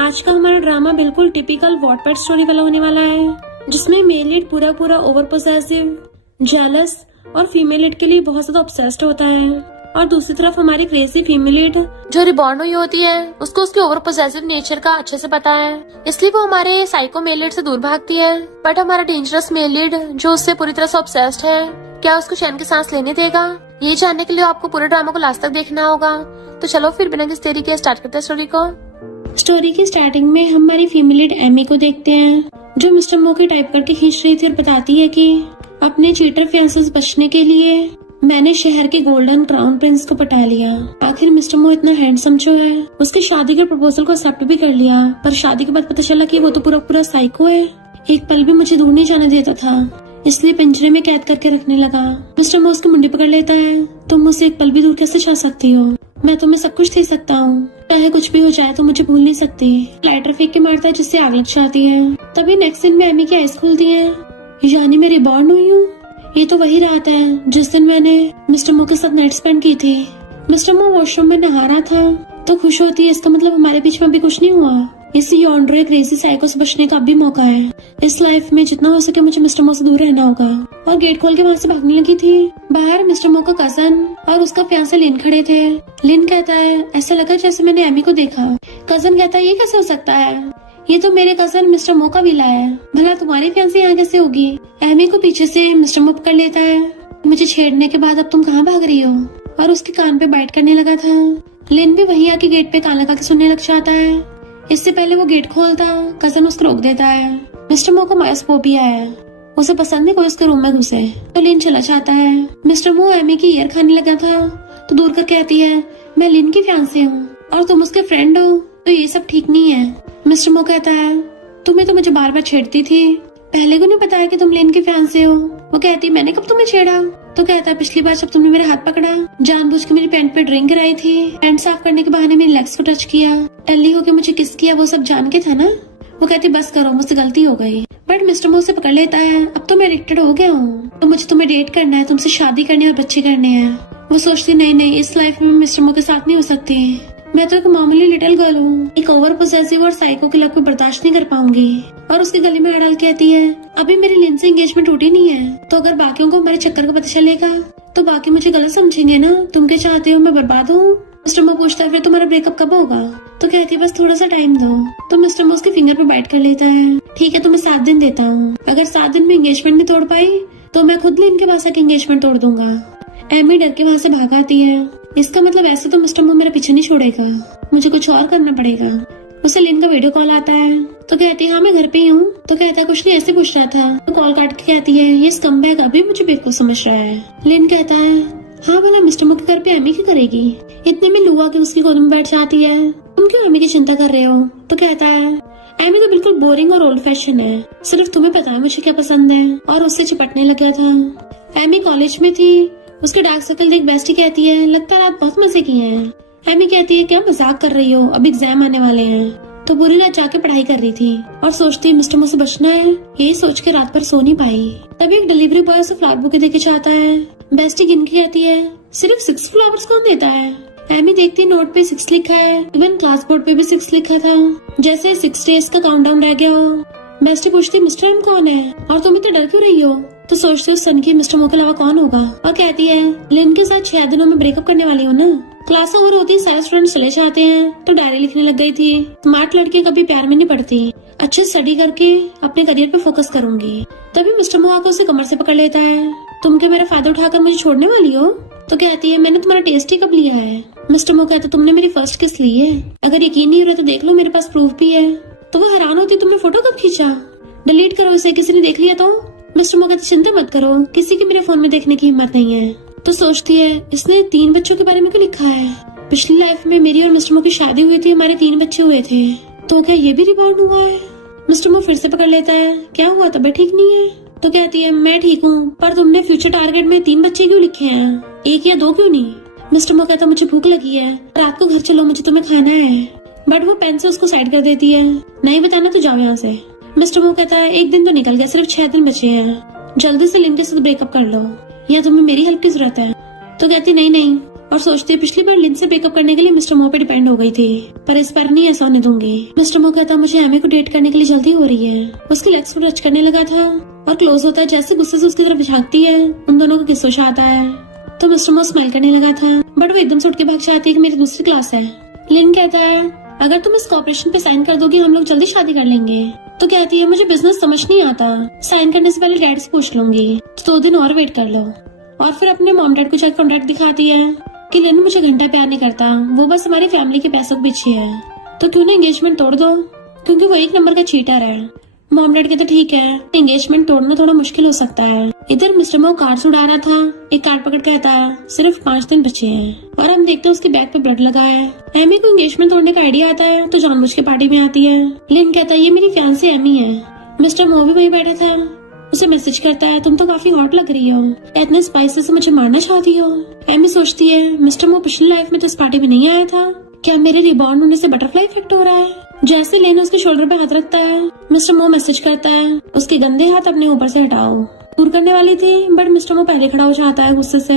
आज का हमारा ड्रामा बिल्कुल टिपिकल वॉटपैड स्टोरी वाला होने वाला है, जिसमें मेल लीड पूरा पूरा ओवर पोसेसिव, जेलस और फीमेल लीड के लिए बहुत ज्यादा ऑब्सेस्ड होता है। और दूसरी तरफ हमारी क्रेजी फीमेल लीड जो रिबॉर्न हुई होती है, उसको उसके ओवर पोसेसिव नेचर का अच्छे से पता है, इसलिए वो हमारे साइको मेल लीड से दूर भागती है। बट हमारा डेंजरस मेल लीड जो उससे पूरी तरह से ऑब्सेस्ड है, क्या उसको चैन की सांस लेने देगा? ये जानने के लिए आपको पूरे ड्रामा को लास्ट तक देखना होगा। तो चलो फिर बिना किसी देरी के स्टार्ट करते हैं स्टोरी को। स्टोरी की स्टार्टिंग में हम हमारी फीमेल लीड एमी को देखते हैं, जो मिस्टर मो की टाइप करके खींच रही थी और बताती है कि अपने चीटर फियांसे से बचने के लिए मैंने शहर के गोल्डन क्राउन प्रिंस को पटा लिया। आखिर मिस्टर मो इतना हैंडसम जो है, उसके शादी के प्रपोजल को एक्सेप्ट भी कर लिया, पर शादी के बाद पता चला कि वो तो पूरा पूरा साइको है। एक पल भी मुझे दूर नहीं जाने देता था, इसलिए पिंजरे में कैद करके रखने लगा। मिस्टर मो उसकी मुंडी पकड़ लेता है, तुम मुझसे एक पल भी दूर कैसे जा सकती हो? मैं तुम्हें सब कुछ दे सकता हूँ, चाहे कुछ भी हो जाए तो मुझे भूल नहीं सकती। लाइटर फेंक के मारता है जिससे आग लग जाती है। तभी नेक्स्ट दिन में एमी की आईज खुलती है, यानी मैं रिबॉर्न हुई हूँ। ये तो वही रात है जिस दिन मैंने मिस्टर मो के साथ नाइट स्पेंड की थी। मिस्टर मो वॉशरूम में नहा रहा था तो खुश होती है, इसका मतलब हमारे बीच में अभी कुछ नहीं हुआ। इस यॉन्ड्रो क्रेजी साइको से बचने का भी मौका है। इस लाइफ में जितना हो सके मुझे मिस्टर मो से दूर रहना होगा। और गेट खोल के वहाँ से भागने लगी थी। बाहर मिस्टर मो का कजन और उसका फियांसे लिन खड़े थे। लिन कहता है, ऐसा लगा जैसे मैंने एमी को देखा। कजन कहता है, ये कैसे हो सकता है? ये तो मेरे कजन मिस्टर मो का विला है, भला तुम्हारी फियांसे यहाँ कैसे होगी? एमी को पीछे से मिस्टर मो पकड़ लेता है, मुझे छेड़ने के बाद अब तुम कहाँ भाग रही हो? और उसके कान पे बाइट करने लगा था। लिन भी वहीं आके गेट पे कान लगा के सुनने लग जाता है। इससे पहले वो गेट खोलता, कजन उसको रोक देता है। मिस्टर मो को मायोस्फोबिया है, उसे पसंद नहीं कोई उसके रूम में घुसे, तो लिन चला जाता है। मिस्टर मो एमी की ईयर खाने लगा था तो दूर कर कहती है, मैं लिन की फियांसे हूँ और तुम उसके फ्रेंड हो, तो ये सब ठीक नहीं है। मिस्टर मो कहता है, तुम्हें तो मुझे बार बार छेड़ती थी, पहले को नहीं बताया कि तुम लिन के फियांसे हो? वो कहती, मैंने कब तुम्हें छेड़ा? तो कहता है, पिछली बार जब तुमने मेरे हाथ पकड़ा, जानबूझ के मेरी पैंट पे ड्रिंक गिराई थी, पैंट साफ करने के बहाने मेरी लेग्स को टच किया, टल्ली होके मुझे किस किया, वो सब जान के था ना? वो कहती, बस करो, मुझसे गलती हो गई। बट मिस्टर मो से पकड़ लेता है, अब तो मैं एडिक्टेड हो गया हूँ, तो मुझे तुम्हें डेट करना है, तुमसे शादी करनी है और बच्चे करने हैं। वो सोचती, नहीं, इस लाइफ में मिस्टर मो के साथ नहीं हो सकती, मैं तो एक मामूली लिटिल गर्ल हूँ, एक ओवर पोसेसिव और साइको के लव को बर्दाश्त नहीं कर पाऊंगी। और उसके गले में अड़ल कहती है, अभी मेरी लिन से एंगेजमेंट टूटी नहीं है, तो अगर बाकियों को हमारे चक्कर का पता चलेगा तो बाकी मुझे गलत समझेंगे ना। तुम क्या चाहते हो, मैं बर्बाद हूँ? मिस्टर मो पूछता है, फिर तुम्हारा ब्रेकअप कब होगा? तो कहती है, बस थोड़ा सा टाइम दो। तो मिस्टर मो उसके फिंगर पे बाइट कर लेता है, ठीक है, तुम्हें 7 दिन देता हूँ, अगर 7 दिन में एंगेजमेंट नहीं तोड़ पाई तो मैं खुद लिन के पास आके एंगेजमेंट तोड़ दूंगा। एमी डर के वहाँ से भाग आती है। इसका मतलब ऐसे तो मिस्टर मो मेरा पीछे नहीं छोड़ेगा, मुझे कुछ और करना पड़ेगा। उसे लिन का वीडियो कॉल आता है तो कहती है, हाँ मैं घर पे ही हूँ। तो कहता है, कुछ नहीं, ऐसे पूछ रहा था। तो कॉल काट के कहती है, ये स्कमबैग अभी मुझे बेवकूफ समझ रहा है। लिन कहता है, हाँ भला मिस्टर मो के घर पे एमी की करेगी? इतने में लुआ के उसकी गोद में बैठ जाती है, तुम क्यों एमी की चिंता कर रहे हो? तो कहता है, एमी तो बिल्कुल बोरिंग और ओल्ड फैशन है, सिर्फ तुम्हें पता है मुझे क्या पसंद है। और उससे चिपटने लगा था। एमी कॉलेज में थी, उसके डार्क सर्कल देख बेस्टी कहती है, लगता है रात बहुत मजे किए हैं। एमी कहती है, क्या मजाक कर रही हो, अब एग्जाम आने वाले हैं। तो पूरी रात जाके पढ़ाई कर रही थी और सोचती मिस्टर मो से बचना है, यही सोच के रात भर सो नहीं पाई। तभी एक डिलीवरी बॉय उसे फ्लावर बुके देके जाता है। बेस्टी गिन के कहती है, सिर्फ 6 फ्लावर्स कौन देता है? एमी देखती है, नोट पे 6 लिखा है, इवन क्लास बोर्ड पे भी 6 लिखा था, जैसे 6 डेज का काउंटडाउन रह गया हो। बेस्टी पूछती, मिस्टर एम कौन है और तुम इतना डर क्यों रही हो? तो सोचती हूँ सन की मिस्टर मो के अलावा कौन होगा। और कहती है, लिन के साथ 6 दिनों में ब्रेकअप करने वाली हो ना। क्लास ओवर होती सारे स्टूडेंट चले जाते हैं तो डायरी लिखने लग गई थी। स्मार्ट लड़की कभी प्यार में नहीं पड़ती, अच्छे स्टडी करके अपने करियर पे फोकस करूंगी। तभी मिस्टर मो आकर उसे कमर से पकड़ लेता है, तुम क्या मेरा फायदा उठाकर मुझे छोड़ने वाली हो? तो कहती है, मैंने तुम्हारा टेस्ट ही कब लिया है? मिस्टर मो कहता, तुमने मेरी फर्स्ट किस ली है? अगर यकीन नहीं हो रहा तो देख लो, मेरे पास प्रूफ भी है। तो वो हैरान होती, तुमने फोटो कब खींचा? डिलीट करो इसे, किसी ने देख लिया तो? मिस्टर मो कहते, चिंता मत करो, किसी की मेरे फोन में देखने की हिम्मत नहीं है। तो सोचती है, इसने 3 बच्चों के बारे में क्यों लिखा है? पिछली लाइफ में मेरी और मिस्टर मो की शादी हुई थी, हमारे 3 बच्चे हुए थे, तो क्या ये भी रिबॉर्न हुआ है? मिस्टर मो फिर से पकड़ लेता है, क्या हुआ, तबीयत ठीक नहीं है? तो कहती है, मैं ठीक हूँ, पर तुमने फ्यूचर टारगेट में 3 बच्चे क्यों लिखे हैं, 1 या 2 क्यों नहीं? मिस्टर मो कहता, मुझे भूख लगी है, रात को घर चलो, मुझे तुम्हें खाना है। बट वो पेन से उसको साइड कर देती है, नहीं बताना तो जाओ यहाँ से। मिस्टर मो कहता है, 1 दिन तो निकल गया, सिर्फ 6 दिन बचे हैं, जल्दी से लिन के साथ ब्रेकअप कर लो, या तुम्हें मेरी हेल्प की जरूरत है? तो कहती, नहीं, और सोचती है पिछली बार लिन से ब्रेकअप करने के लिए मिस्टर मो पे डिपेंड हो गई थी, पर इस बार नहीं ऐसा होने दूंगी। मिस्टर मो कहता मुझे एमी को डेट करने के लिए जल्दी हो रही है। उसकी लेग्स को टच करने लगा था और क्लोज होता है। जैसे गुस्से से उसकी तरफ झांकती है, उन दोनों को किस होश आता है तो मिस्टर मो स्माइल करने लगा था, बट वो एकदम से उठ के भाग जाती है कि मेरी दूसरी क्लास है। लिन कहता है अगर तुम इस कॉर्पोरेशन पे साइन कर दोगी हम लोग जल्दी शादी कर लेंगे। तो कहती है मुझे बिजनेस समझ नहीं आता, साइन करने से पहले डैड से पूछ लूंगी, तो 2 दिन और वेट कर लो। और फिर अपने मॉम डैड को चेक कॉन्ट्रैक्ट दिखाती है कि लिन मुझे घंटा प्यार नहीं करता, वो बस हमारी फैमिली के पैसों के पीछे है, तो क्यों ना एंगेजमेंट तोड़ दो, क्योंकि वो 1 नंबर का चीटर है। मॉम डैड कहते ठीक है, एंगेजमेंट तोड़ना थोड़ा मुश्किल हो सकता है। इधर मिस्टर मो कार्ड्स उड़ा रहा था, एक कार्ड पकड़ कहता सिर्फ 5 दिन बचे हैं और हम देखते हैं उसके बैग पे ब्लड लगा है। एमी को एंगेजमेंट तोड़ने का आइडिया आता है तो जानबूझ के पार्टी में आती है। लिन कहता है ये मेरी फियांसी एमी है। मिस्टर मो भी वहीं बैठा था, उसे मैसेज करता है तुम तो काफी हॉट लग रही हो, इतने स्पाइसी से मुझे मारना चाहती हो। एमी सोचती है मिस्टर मो पिछली लाइफ में तो इस पार्टी में नहीं आया था, क्या मेरे रिबॉर्न होने से बटरफ्लाई इफेक्ट हो रहा है। जैसे लेन उसके शोल्डर पे हाथ रखता है, मिस्टर मो मैसेज करता है उसके गंदे हाथ अपने ऊपर से हटाओ। दूर करने वाली थी बट मिस्टर मो पहले खड़ा हो जाता है गुस्से से।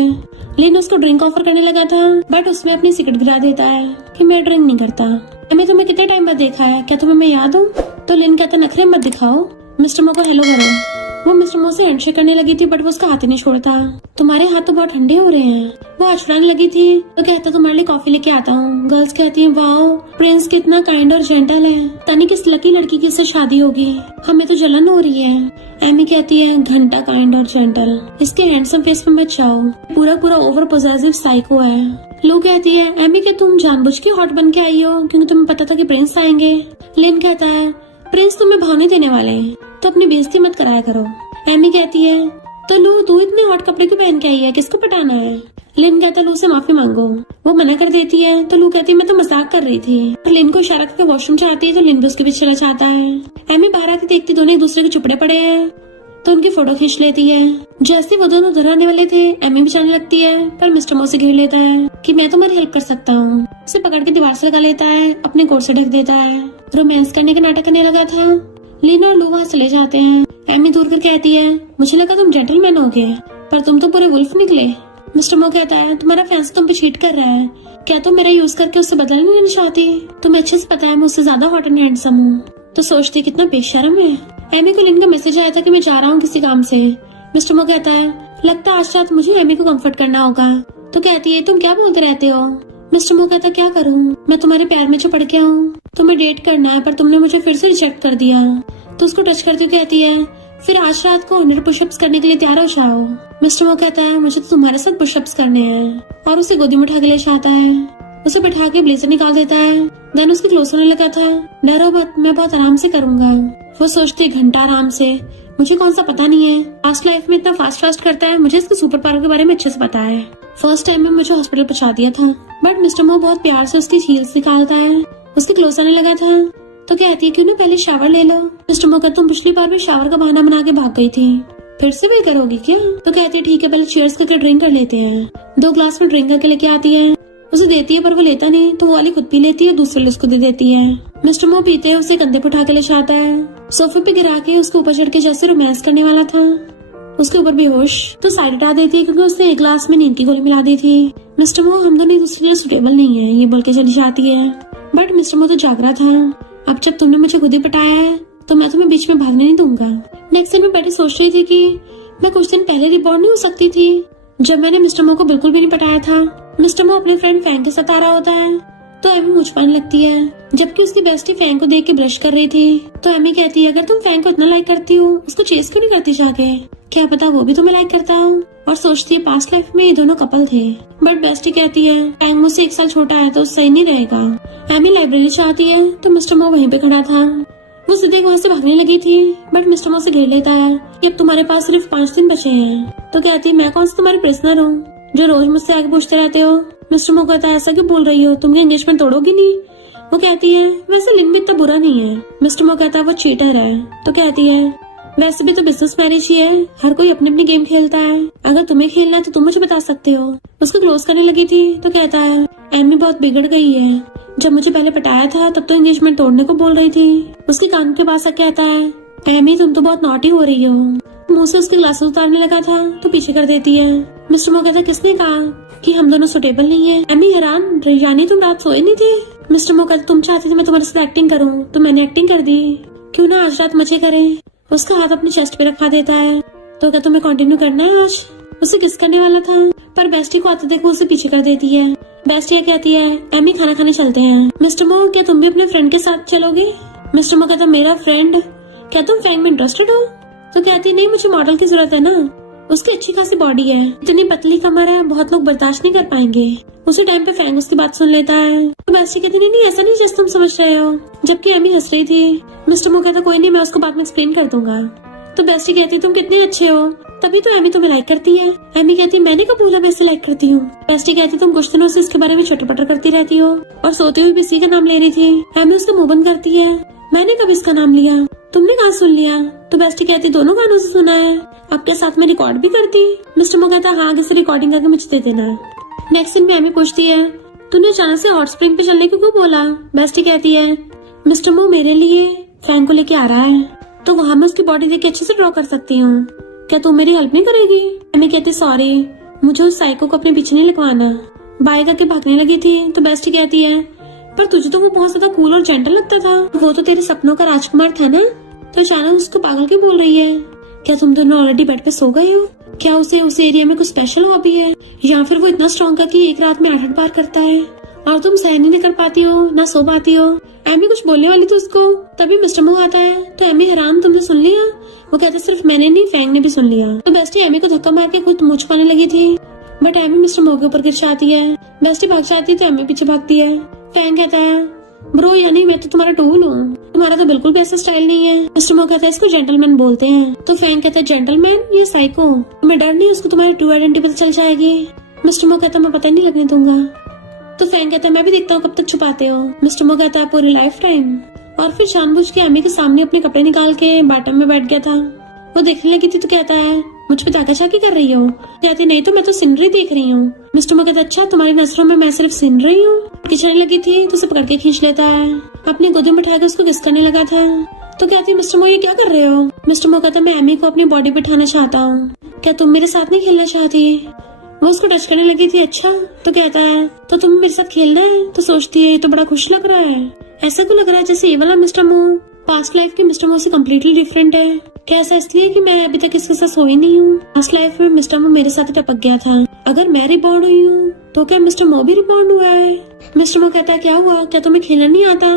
लेन उसको ड्रिंक ऑफर करने लगा था बट उसमें अपनी सिगरेट गिरा देता है कि मैं ड्रिंक नहीं करता। मैं तुम्हें कितने टाइम बाद देखा है, क्या तुम्हें मैं याद हूँ? तो लेन कहता नखरे मत दिखाओ, मिस्टर मो को हेलो करो। वो मिस्टर मो से हैंडशेक करने लगी थी बट वो उसका हाथ ही नहीं छोड़ता। तुम्हारे हाथ तो बहुत ठंडे हो रहे हैं। वो हाथ छुड़ाने लगी थी तो कहता तुम्हारे लिए कॉफी लेके आता हूँ। गर्ल्स कहती हैं वाओ प्रिंस कितना काइंड और जेंटल है, तनी किस लकी लड़की की इससे शादी होगी, हमें तो जलन हो रही है। एमी कहती है घंटा काइंड और जेंटल, इसके हैंडसम फेस पे मत जाओ, पूरा पूरा ओवर पोजेसिव साइको है। लो कहती है एमी कि तुम जानबूझ के हॉट बन के आई हो क्योंकि तुम्हें पता था कि प्रिंस आएंगे। लिन कहता है प्रिंस तुम्हें भाव नहीं देने वाले तो अपनी बेइज्जती मत कराया करो। एमी कहती है तो लू तू इतने हॉट कपड़े क्यों पहन के आई है, किसको पटाना है? लिन कहता लू से माफी मांगो। वो मना कर देती है तो लू कहती है मैं तो मजाक कर रही थी। लिन को इशारा करके वॉशरूम चाहती है तो लिन भी उसके पीछे चला जाता है। एमी बाहर आके देखती दोनों एक दूसरे के चुपड़े पड़े हैं तो उनकी फोटो खींच लेती है। जैसे वो दोनों उधर आने वाले थे एमी भी जाने लगती है पर मिस्टर मो से घेर लेता है कि मैं तुम्हारी हेल्प कर सकता हूँ। उसे पकड़ के दीवार से लगा लेता है, अपने कोट से ढक देता है। रोमांस करने का नाटक करने लगा था। लिन और लू वहाँ चले जाते हैं। एमी दूर कर कहती है मुझे लगा तुम जेंटलमैन हो गए पर तुम तो पूरे वुल्फ निकले। मिस्टर मो कहता है तुम्हारा फैंस तुम पे चीट कर रहा है, क्या तुम मेरा यूज करके उससे बदला नहीं लेना चाहती? तुम्हें अच्छे से पता है मैं उससे ज्यादा हॉट एंड हैंडसम हूँ। तो सोचती कितना बेशर्म है। एमी को लिन का मैसेज आया था कि मैं जा रहा हूँ किसी काम से। मिस्टर मो कहता है लगता है आज रात मुझे एमी को कंफर्ट करना होगा। तो कहती है तुम क्या बोलते रहते हो? मिस्टर मो कहता क्या करूँ, मैं तुम्हारे प्यार में जो पड़ गया हूँ। तुम्हें डेट करना है पर तुमने मुझे फिर से रिजेक्ट कर दिया। तो उसको टच करती कहती है फिर आज रात को 100 पुशअप्स करने के लिए तैयार हो जाओ। मिस्टर मो कहता है मुझे तो तुम्हारे साथ पुशअप्स करने हैं और उसे गोदी में उठा के ले जाता है। उसे बैठा के ब्लेजर निकाल देता है। देन उसकी क्लोज होने लगा था। डरो मत, मैं बहुत आराम से करूंगा। वो सोचती घंटा आराम से, मुझे कौन सा पता नहीं है, पास्ट लाइफ में इतना फास्ट करता है, मुझे इसके सुपर पावर के बारे में अच्छे से पता है। फर्स्ट टाइम में मुझे हॉस्पिटल पहुंचा दिया था बट मिस्टर मो बहुत प्यार से उसकी हील्स निकालता है। उसकी क्लोज आने लगा था तो कहती है क्यों ना पहले शावर ले लो। मिस्टर मो कहता तुम पिछली बार भी शावर का बहाना बना के भाग गई थी, फिर से भी करोगी क्या? तो कहती है ठीक है पहले चीयर्स करके ड्रिंक कर लेते हैं। 2 ग्लास में ड्रिंक करके लेके आती है, उसे देती है पर वो लेता नहीं तो वो वाली खुद पी लेती है, दूसरे उसको दे देती है। मिस्टर मो पीते हैं उसे कंधे पे उठा के ले जाता है। सोफे पे गिरा के उसके ऊपर चढ़ के जैसे रोमांस करने वाला था उसके ऊपर बेहोश तो साइड हटा देती है क्योंकि उसने 1 ग्लास में नींद की गोली मिला दी थी। मिस्टर मो हम दोनों एक दूसरे के लिए सुटेबल नहीं है ये बोल के चली जाती है बट मिस्टर मो तो जाग रहा था। अब जब तुमने मुझे खुद ही पटाया है तो मैं तुम्हें बीच में भागने नहीं दूंगा। नेक्स्ट दिन में बैठी सोच रही थी कि मैं कुछ दिन पहले रिबॉर्न नहीं हो सकती थी जब मैंने मिस्टर मो को बिल्कुल भी नहीं पटाया था। मिस्टर मो अपने फ्रेंड फैंग के साथ आ रहा होता है तो एमी मुझ पाने लगती है जबकि उसकी बेस्टी फैंग को देख के ब्रश कर रही थी। तो एमी कहती है अगर तुम फैंग को इतना लाइक करती हो उसको चेस क्यों नहीं करती जाके, क्या पता वो भी तुम्हें लाइक करता हो। और सोचती है पास्ट लाइफ में ये दोनों कपल थे बट बेस्टी कहती है फैंग मुझसे 1 साल छोटा है तो सही नहीं रहेगा। एमी लाइब्रेरी चाहती है तो मिस्टर मो वहीं पे खड़ा था। वो सीधे वहाँ से भागने लगी थी बट मिस्टर मो से घेर लेता है कि अब तुम्हारे पास सिर्फ 5 दिन बचे हैं। तो कहती है मैं कौन सा तुम्हारी प्रिजनर हूँ जो रोज मुझसे आगे पूछते रहते हो। मिस्टर मो कहता है ऐसा क्यों बोल रही हो, तुम एंगेजमेंट तोड़ोगी नहीं? वो कहती है वैसे लिन भी इतना बुरा नहीं है। मिस्टर मो कहता है वो चीटर है। तो कहती है वैसे भी तो बिजनेस मैरिज ही है, हर कोई अपने अपने गेम खेलता है, अगर तुम्हें खेलना है तो तुम मुझे बता सकते हो। उसको क्लोज करने लगी थी तो कहता है एमी बहुत बिगड़ गई है, जब मुझे पहले पटाया था तब तो एंगेजमेंट तोड़ने को बोल रही थी। उसकी कान के पास कहता है एमी तुम तो बहुत नॉटी हो रही हो, मुंह से उसके ग्लासेस उतारने लगा था तो पीछे कर देती है। मिस्टर मो कहता किसने कहा कि हम दोनों सुटेबल नहीं है? एमी हैरान, यानी तुम रात सोए नहीं थे? मिस्टर मो कहता तुम चाहती थी मैं तुम्हारे साथ एक्टिंग करूं तो मैंने एक्टिंग कर दी, क्यों ना आज रात मजे करें। उसका हाथ अपने चेस्ट पे रखा देता है। तो क्या तुम्हें कंटिन्यू करना है? आज उसे किस करने वाला था पर बेस्टी को आते देखो उसे पीछे कर देती है। बेस्टी कहती है एमी खाना खाने चलते हैं। मिस्टर मो क्या तुम भी अपने फ्रेंड के साथ चलोगे? मिस्टर मो कहता मेरा फ्रेंड? क्या तुम फैंग में इंटरेस्टेड हो? तो कहती नहीं मुझे मॉडल की जरूरत है ना, उसकी अच्छी खासी बॉडी है, इतनी पतली कमर है बहुत लोग बर्दाश्त नहीं कर पाएंगे। उसी टाइम पे फैंग उसकी बात सुन लेता है। तो बेस्टी कहती नहीं नहीं ऐसा नहीं जैसे तुम समझ रहे हो, जबकि एमी हंस रही थी। मिस्टर मो कहता कोई नहीं मैं उसको बाद में एक्सप्लेन कर दूंगा। तो बेस्टी कहती तुम कितने अच्छे हो तभी तो एमी तुम्हें लाइक करती है। एमी कहती मैंने कब बोला मैं इसे लाइक करती हूँ? बेस्टी कहती तुम कुछ दिनों से इसके बारे में छोटे पटर करती रहती हो और सोते हुए भी इसी का नाम ले रही थी। एमी उसका मुंह बंद करती है। मैंने कब इसका नाम लिया? तुमने कहाँ सुन लिया? तो बेस्टी कहती दोनों गानों से सुना है, आपके साथ में रिकॉर्ड भी करती। मिस्टर मो कहता हाँ किसी रिकॉर्डिंग करके मुझे दे देना। नेक्स्ट सीन में एमी पूछती है तूने अचानक से हॉट स्प्रिंग पे चलने को क्यों बोला? बेस्टी कहती है मिस्टर मो मेरे लिए फैंग को लेके आ रहा है तो वहाँ मैं उसकी बॉडी देख के अच्छे से ड्रॉ कर सकती हूँ, क्या तू मेरी हेल्प नहीं करेगी? एमी कहती सॉरी मुझे उस साइको को अपने पीछे नहीं लगवाना। बाय करके भागने लगी थी तो बेस्टी कहती है पर तुझे तो वो बहुत ज्यादा कूल और जेंटल लगता था, वो तो तेरे सपनों का राजकुमार था ना, तो अचानक उसको पागल क्यों बोल रही है? क्या तुम दोनों ऑलरेडी बेड पे सो गए हो? क्या उसे उस एरिया में कुछ स्पेशल हॉबी है या फिर वो इतना स्ट्रॉन्ग है कि एक रात में 8 बार करता है और तुम सहन ही नहीं कर पाती हो ना सो पाती हो? एमी कुछ बोलने वाली थी उसको, तभी मिस्टर मो आता है। तो एमी हैरान तुमने सुन लिया? वो कहते सिर्फ मैंने नहीं फैंग ने भी सुन लिया। तो बेस्टी एमी को धक्का मार के खुद मुंह छुपाने लगी थी बट एमी मिस्टर मो के ऊपर गिर जाती है। बेस्टी भाग जाती है तो एमी पीछे भागती है। फैंग कहता है ब्रो यानी मैं तो तुम्हारा टूल हूँ, तुम्हारा तो बिल्कुल भी ऐसा स्टाइल नहीं है। मिस्टर मो कहता है इसको जेंटलमैन बोलते हैं। तो फैंग कहता है जेंटलमैन या साइको? मैं डर नहीं उसको तुम्हारी ट्रू आइडेंटिटी पता चल जाएगी। मिस्टर मो कहता मैं पता नहीं लगने दूंगा। तो फैंग कहता है मैं भी देखता हूँ कब तक छुपाते हो। मिस्टर मो कहता है पूरी लाइफ टाइम। और फिर जानबूझ के एमी के सामने अपने कपड़े निकाल के बाटम में बैठ गया था। वो देखने लगी थी तो कहता है मुझ पे ताकाशाकी कर रही हो? कहती नहीं तो मैं तो सीनरी देख रही हूँ। मिस्टर मो कहता अच्छा तुम्हारी नजरों में मैं सिर्फ सीनरी हूँ? खिंचने लगी थी तो उसे पकड़ के खींच लेता है, अपनी गोदी में बैठा के उसको किस करने लगा था। तो कहती मिस्टर मो ये क्या कर रहे हो? मिस्टर मो कहता मैं एमी को अपनी बॉडी पे उठाना चाहता हूँ, क्या तुम मेरे साथ नहीं खेलना चाहती? वो उसको टच करने लगी थी। अच्छा तो कहता है तो तुम्हें मेरे साथ खेलना है? तो सोचती है ये तो बड़ा खुश लग रहा है, ऐसा क्यों लग रहा है जैसे ये वाला मिस्टर मो पास्ट लाइफ के मिस्टर मो से कम्प्लीटली डिफरेंट है। क्या ऐसा इसलिए कि मैं अभी तक इसके साथ सोई नहीं हूँ? पास्ट लाइफ में मिस्टर मो मेरे साथ ही टपक गया था, अगर मैं रिबॉर्न हुई हूँ तो क्या मिस्टर मो भी रिबॉर्न हुआ है? मिस्टर मो कहता है क्या हुआ, क्या तुम्हें खेलना नहीं आता?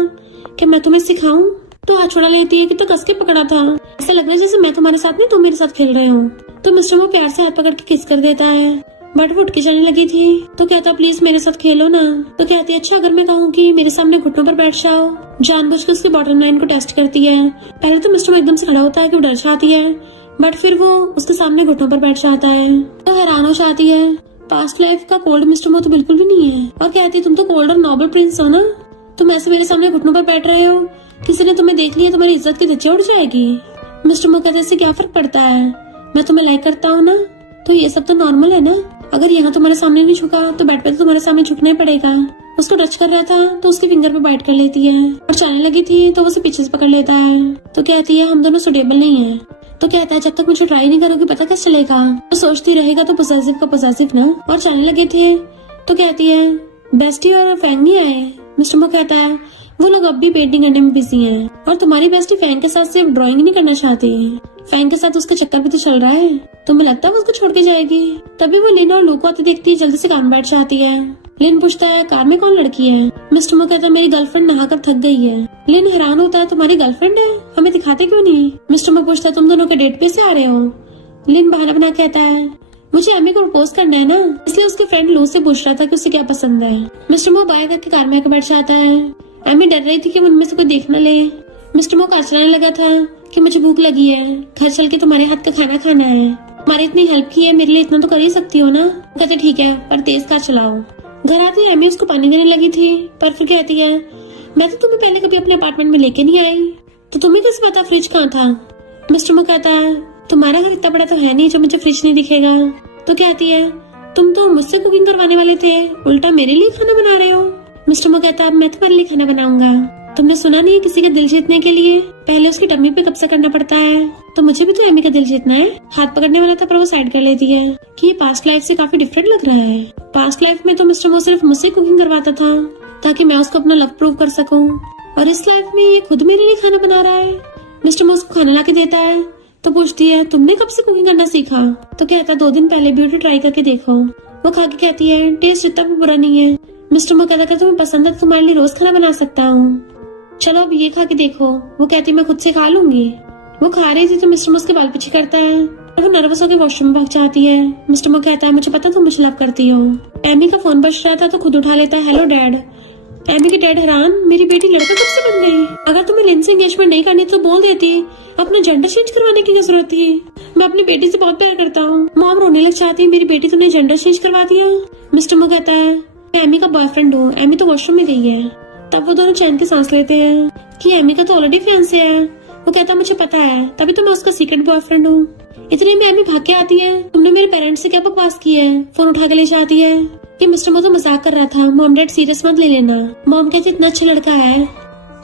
क्या मैं तुम्हें सिखाऊं? तो हाथ छुड़ा लेती है कि तो कस के पकड़ा था, ऐसा लग रहा है जैसे मैं तुम्हारे साथ नहीं तुम मेरे साथ खेल रहे हो। तो मिस्टर मो प्यार से हाथ पकड़ के किस कर देता है बट वो उठ के जाने लगी थी। तो कहता प्लीज मेरे साथ खेलो ना। तो कहती अच्छा अगर मैं कहूँ कि मेरे सामने घुटनों पर बैठ जाओ। जानबूझ के उसके बॉटम लाइन को टेस्ट करती है। पहले तो मिस्टर मो एकदम से खड़ा होता है कि वो डर जाती है बट फिर वो उसके सामने घुटनों पर बैठ जाता है तो हैरान हो जाती है। पास्ट लाइफ का कोल्ड मिस्टर मो तो बिल्कुल भी नहीं है और कहती तुम तो कोल्ड और नोबल प्रिंस हो ना, तुम ऐसे मेरे सामने घुटनों पर बैठ रहे हो, किसी ने तुम्हें देख लिया तुम्हारी इज्जत की धज्जियां उड़ जाएगी। मिस्टर मो कहते इससे क्या फर्क पड़ता है, मैं तुम्हें लाइक करता हूँ ना, तो ये सब तो नॉर्मल है ना। अगर यहाँ तुम्हारे सामने नहीं झुका तो बेड पे तो तुम्हारे सामने झुकना ही पड़ेगा। उसको टच कर रहा था तो उसके फिंगर पे बाइट कर लेती है और जाने लगी थी तो वो उसे पीछे से पकड़ लेता है। तो कहती है हम दोनों सुटेबल नहीं है। तो कहता है जब तक मुझे ट्राई नहीं करोगी पता कैसे चलेगा। तो सोचती रहेगा तो पॉसेसिव का पॉसेसिव ना। और जाने लगे थे तो कहती है बेस्टी और फैंग नहीं आए। मिस्टर मो कहता है वो लोग अब भी पेंटिंग करने में बिजी हैं और तुम्हारी बेस्टी फैंग के साथ सिर्फ ड्राइंग नहीं करना चाहती है, फैंग के साथ उसका चक्कर भी तो चल रहा है। तुम्हें लगता है वो उसको छोड़ के जाएगी? तभी वो लिन और लू को आते देखती है, जल्दी से कार में बैठ जाती है। लिन पूछता है कार में कौन लड़की है? मिस्टर मो कहता है मेरी गर्लफ्रेंड नहाकर थक गई है। लिन हैरान होता है तुम्हारी गर्लफ्रेंड है, हमें दिखाते क्यों नहीं? मिस्टर मो पूछता है तुम दोनों के डेट पे से आ रहे हो? लिन बहाना बना कहता है मुझे एमी को प्रपोज करना है ना, इसलिए उसके फ्रेंड लू से पूछ रहा था कि उसे क्या पसंद है। मिस्टर मो बाय करके कार में आकर बैठ जाता है। एमी डर रही थी कि उनमें से कोई देख न ले। मिस्टर मो कार चलाने लगा था कि मुझे भूख लगी है, घर चल के तुम्हारे हाथ का खाना खाना है, तुम्हारी इतनी हेल्प की है मेरे लिए इतना तो कर ही सकती हो ना। कहते ठीक है पर तेज कार चलाओ। घर आते एमी उसको पानी देने लगी थी पर फिर कहती है मैं तो तुम्हें पहले कभी अपने अपार्टमेंट में लेके नहीं आई, तो तुम्हें कैसे पता फ्रिज कहाँ था? मिस्टर मो कहता है तुम्हारा घर इतना बड़ा तो है नहीं जो मुझे फ्रिज नहीं दिखेगा। तो कहती है तुम तो मुझसे कुकिंग करवाने वाले थे, उल्टा मेरे लिए खाना बना रहे हो। मिस्टर मो कहता है मैं तुम्हारे लिए खाना बनाऊंगा। तुमने सुना नहीं है, किसी का दिल जीतने के लिए पहले उसकी टम्मी पे कब्जा करना पड़ता है। तो मुझे भी तो एमी का दिल जीतना है। हाथ पकड़ने वाला था पर वो साइड कर लेती है कि ये पास्ट लाइफ से काफी डिफरेंट लग रहा है। पास्ट लाइफ में तो मिस्टर मो सिर्फ मुझसे कुकिंग करवाता था ताकि मैं उसको अपना लव प्रूव कर सकूं, और इस लाइफ में ये खुद मेरे लिए खाना बना रहा है। मिस्टर मो उसको खाना ला के देता है तो पूछती है, तुमने कब से कुकिंग करना सीखा? तो कहता, 2 दिन पहले ब्यूटी ट्राई करके देखो। वो खा के कहती है, टेस्ट इतना भी बुरा नहीं है। मिस्टर मो कहता है, तुम्हें पसंद है तो तुम्हारे लिए रोज खाना बना सकता हूँ, चलो अब ये खा के देखो। वो कहती, मैं खुद से खा लूंगी। वो खा रही थी तो मिस्टर मो उसके बाल पीछे करता है। वो नर्वस होकर वॉशरूम में भाग जाती है। मिस्टर मो कहता है, मुझे पता तुम मुझे लव करती हो। एमी का फोन बज रहा था तो खुद उठा लेता है, हेलो डैड। एमी के डैड हैरान, मेरी बेटी लड़का कब से बन गई? अगर तुम्हें लिन से एंगेजमेंट नहीं करनी तो बोल देती, अपना जेंडर चेंज करवाने की क्या जरूरत थी? मैं अपनी बेटी से बहुत प्यार करता हूँ। मॉम रोने लग जाती है, मेरी बेटी तुमने जेंडर चेंज करवा दिया। मिस्टर मो कहता है, मैं एमी का बॉयफ्रेंड हूँ, एमी तो वॉशरूम में गई है। तब वो दोनों चैन के सांस लेते हैं कि एमी का तो ऑलरेडी फियांसे है। वो कहता है, मुझे पता है, तभी तो मैं उसका सीक्रेट बॉयफ्रेंड हूँ। इतने में एमी भाग के आती है, तुमने मेरे पेरेंट्स से क्या बकवास की है? फोन उठा के ले जाती है कि मिस्टर मो तो मजाक कर रहा था, मॉम डैड सीरियस मत ले लेना। मॉम कहती, इतना अच्छा लड़का है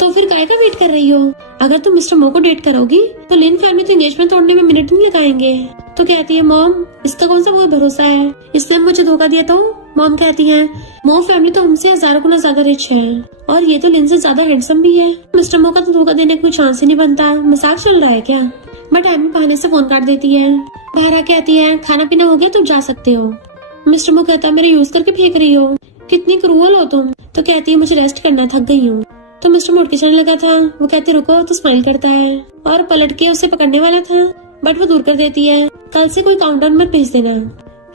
तो फिर काय का वेट कर रही हो? अगर तुम मिस्टर मो को डेट करोगी तो लिन फैमिली तो एंगेजमेंट तोड़ने में मिनट नहीं लगाएंगे। तो कहती है, मॉम इसका कौन सा वो भरोसा है, इसने मुझे धोखा दिया तो? मॉम कहती है, मो फैमिली तो हमसे हजारों गुना ज्यादा रिच है और ये तो लिन से ज्यादा हैंडसम भी है। मिस्टर मो का तो धोखा देने का कोई चांस ही नहीं बनता, मजाक चल रहा है क्या? बट एमी बहाने से फोन काट देती है। बाहर आके आती है, खाना पीना हो गया, तुम जा सकते हो। मिस्टर मो कहता है, मेरे यूज करके फेंक रही हो, कितनी क्रूअल हो तुम। तो कहती है, मुझे रेस्ट करना, थक गई हूँ। तो मिस्टर मो उठ के चलने लगा था। वो कहती, रुको। तो स्माइल करता है और पलट के उसे पकड़ने वाला था बट वो दूर कर देती है, कल से कोई काउंटडाउन मत भेज देना।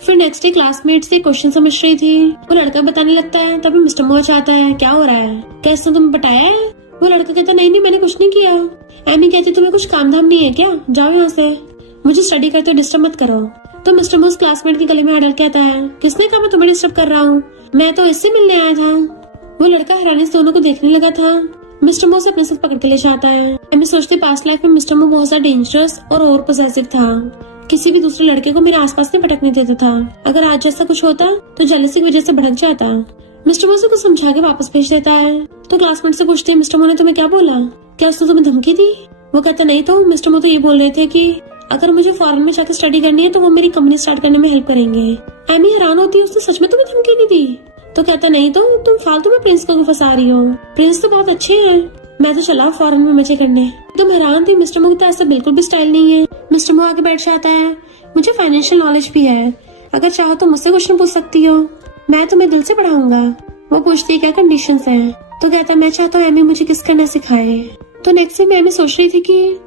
फिर नेक्स्ट डे क्लासमेट से क्वेश्चन समझ रही थी। वो लड़का बताने लगता है, तभी मिस्टर मो आता है, क्या हो रहा है, कैसे तुम बताया है? वो लड़का कहता, नहीं मैंने कुछ नहीं किया। एमी कहती, तुम्हें कुछ काम धाम नहीं है क्या? जाओ यहाँ से, मुझे स्टडी करते डिस्टर्ब मत करो। तो मिस्टर मो क्लासमेट के गले में हाथ कहता है, किसने कहा मैं तुम्हें डिस्टर्ब कर रहा हूँ? मैं तो इससे मिलने आया था। वो लड़का हैरानी से दोनों को देखने लगा था। मिस्टर मो से अपने साथ पकड़ के ले जाता है। एमी सोचती, पास्ट लाइफ में मिस्टर मो बहुत ज्यादा डेंजरस और ओवर पोसेसिव था, किसी भी दूसरे लड़के को मेरे आसपास नहीं भटकने देता था। अगर आज जैसा कुछ होता तो जेलसी की वजह से भटक जाता। मिस्टर मो से कुछ समझा के वापस भेज देता है। तो क्लासमेट से पूछते हैं, मिस्टर मो ने तुम्हें क्या बोला? क्या उसने तुम्हें धमकी दी? वो कहता, नहीं तो मिस्टर मो तो ये बोल रहे थे कि अगर मुझे फॉरेन में जाकर स्टडी करनी है तो वो मेरी कंपनी स्टार्ट करने में हेल्प करेंगे। एमी हैरान होती है, उसने सच में तुम्हें धमकी नहीं दी? तो कहता, नहीं तो तुम फालतू में प्रिंस को फंसा रही हो, प्रिंस तो बहुत अच्छे हैं, मैं तो चला फॉरेन में मजे करने। तुम हैरान थी, मिस्टर मो का ऐसा बिल्कुल भी स्टाइल नहीं है। मिस्टर मो आके बैठ जाता है, मुझे फाइनेंशियल नॉलेज भी है, अगर चाहो तो मुझसे क्वेश्चन पूछ सकती हो, मैं तुम्हें दिल से पढ़ाऊंगा। वो पूछती है, क्या कंडीशंस हैं? तो कहता है, मैं चाहता हूँ एमी मुझे किस करना सिखाए। तो नेक्स्ट डे एमी सोच रही थी कि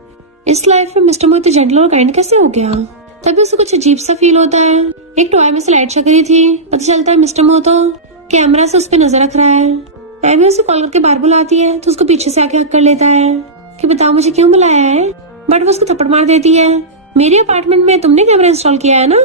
इस लाइफ में मिस्टर मो इतने जेंटल और काइंड कैसे हो गया। तभी उसे कुछ अजीब सा फील होता है। एक टॉय में से लाइट चक रही थी, पता चलता है मिस्टर मो तो कैमरा से उस पर नजर रख रहा है। एमी उसे कॉल करके बाहर बुलाती है तो उसको पीछे से आके हक कर लेता है कि बताओ मुझे क्यों बुलाया है। बट वो उसको थप्पड़ मार देती है, मेरे अपार्टमेंट में तुमने कैमरा इंस्टॉल किया है ना?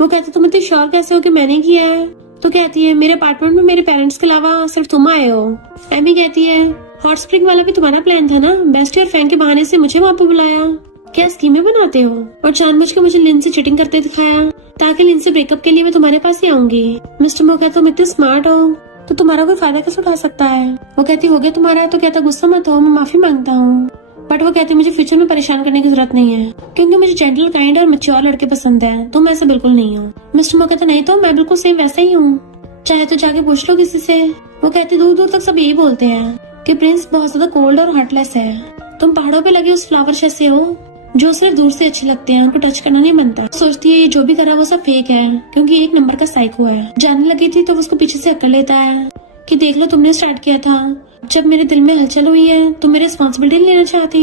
वो कहते, तुम इतनी श्योर कैसे हो कि मैंने किया है? तो कहती है, मेरे अपार्टमेंट में मेरे पेरेंट्स के अलावा सिर्फ तुम आए हो। एमी कहती है, हॉट स्प्रिंग वाला भी तुम्हारा प्लान था ना, बेस्ट ईयर फैन के बहाने से मुझे वहाँ पे बुलाया, क्या स्कीमें बनाते हो? और जानबूझ के मुझे लिन से चीटिंग करते दिखाया ताकि लिन से ब्रेकअप के लिए मैं तुम्हारे पास ही आऊंगी। मिस्टर मो कहता, तुम इतने स्मार्ट हो तो तुम्हारा कोई फायदा कैसे उठा सकता है? वो कहती, हो गया तुम्हारा। तो कहता, गुस्सा मत हो, मैं माफी मांगता हूँ। बट वो कहती, मुझे फ्यूचर में परेशान करने की जरूरत नहीं है क्योंकि मुझे जेंटल, काइंड और मैच्योर लड़के पसंद है, तुम ऐसा बिल्कुल नहीं हो। मिस्टर मो कहता, नहीं तो मैं बिल्कुल सेम वैसा ही हूँ, चाहे तो जाके पूछ लो किसी से। वो कहती, दूर दूर तक सब यही बोलते हैं कि प्रिंस बहुत ज्यादा कोल्ड और हार्टलेस है, तुम पहाड़ों पे लगे उस फ्लावर जैसे हो जो सिर्फ दूर से अच्छे लगते हैं, उनको टच करना नहीं बनता। सोचती है ये जो भी करा वो सब फेक है क्योंकि एक नंबर का साइको है। जानने लगी थी तो उसको पीछे से अकड़ लेता है कि देख लो तुमने स्टार्ट किया था, जब मेरे दिल में हलचल हुई है तो मेरी रिस्पॉन्सिबिलिटी लेना चाहती।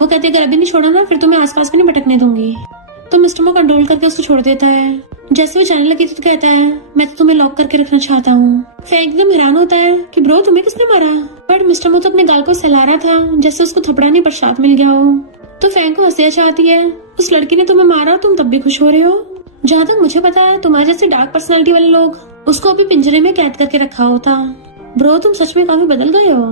वो कहती, अगर अभी नहीं छोड़ा ना फिर तुम्हें आसपास भी नहीं भटकने दूंगी। तो मिस्टर मो कंट्रोल करके उसको छोड़ देता है। जैसे वो जाने लगी तो कहता है, मैं तो तुम्हें लॉक करके रखना चाहता हूँ। फिर एकदम हैरान होता है कि ब्रो तुम्हें किसने मारा? बट मिस्टर मो तो अपने गाल को सहला रहा था जैसे उसको थपड़ा नहीं प्रसाद मिल गया हो। तो फैंक को हंसिया चाहती है, उस लड़की ने तुम्हें मारा, तुम तब भी खुश हो रहे हो? जहाँ तक मुझे पता है तुम्हारे जैसे डार्क पर्सनालिटी वाले लोग उसको अभी पिंजरे में कैद करके रखा होता। ब्रो तुम सच में काफी बदल गए हो।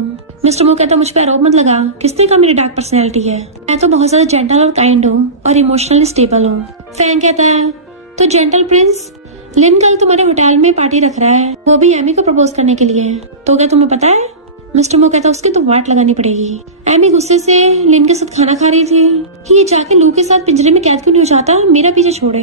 मिस्टर मो कहता, मुझ पे आरोप मत लगा, किसने कहा मेरी डार्क पर्सनैलिटी है? मैं तो बहुत ज्यादा जेंटल और काइंड हूँ और इमोशनली स्टेबल हूँ। फैंक कहता है, तो जेंटल प्रिंस, लिन कल तुम्हारे होटल में पार्टी रख रहा है, वो भी एमी को प्रपोज करने के लिए। तो क्या तुम्हें पता है मिस्टर मो कहता उसकी तो वाट लगानी पड़ेगी। एमी गुस्से से लिन के साथ खाना खा रही थी। ये जाके लू के साथ पिंजरे में कैद क्यों नहीं हो जाता, मेरा पीछे छोड़े।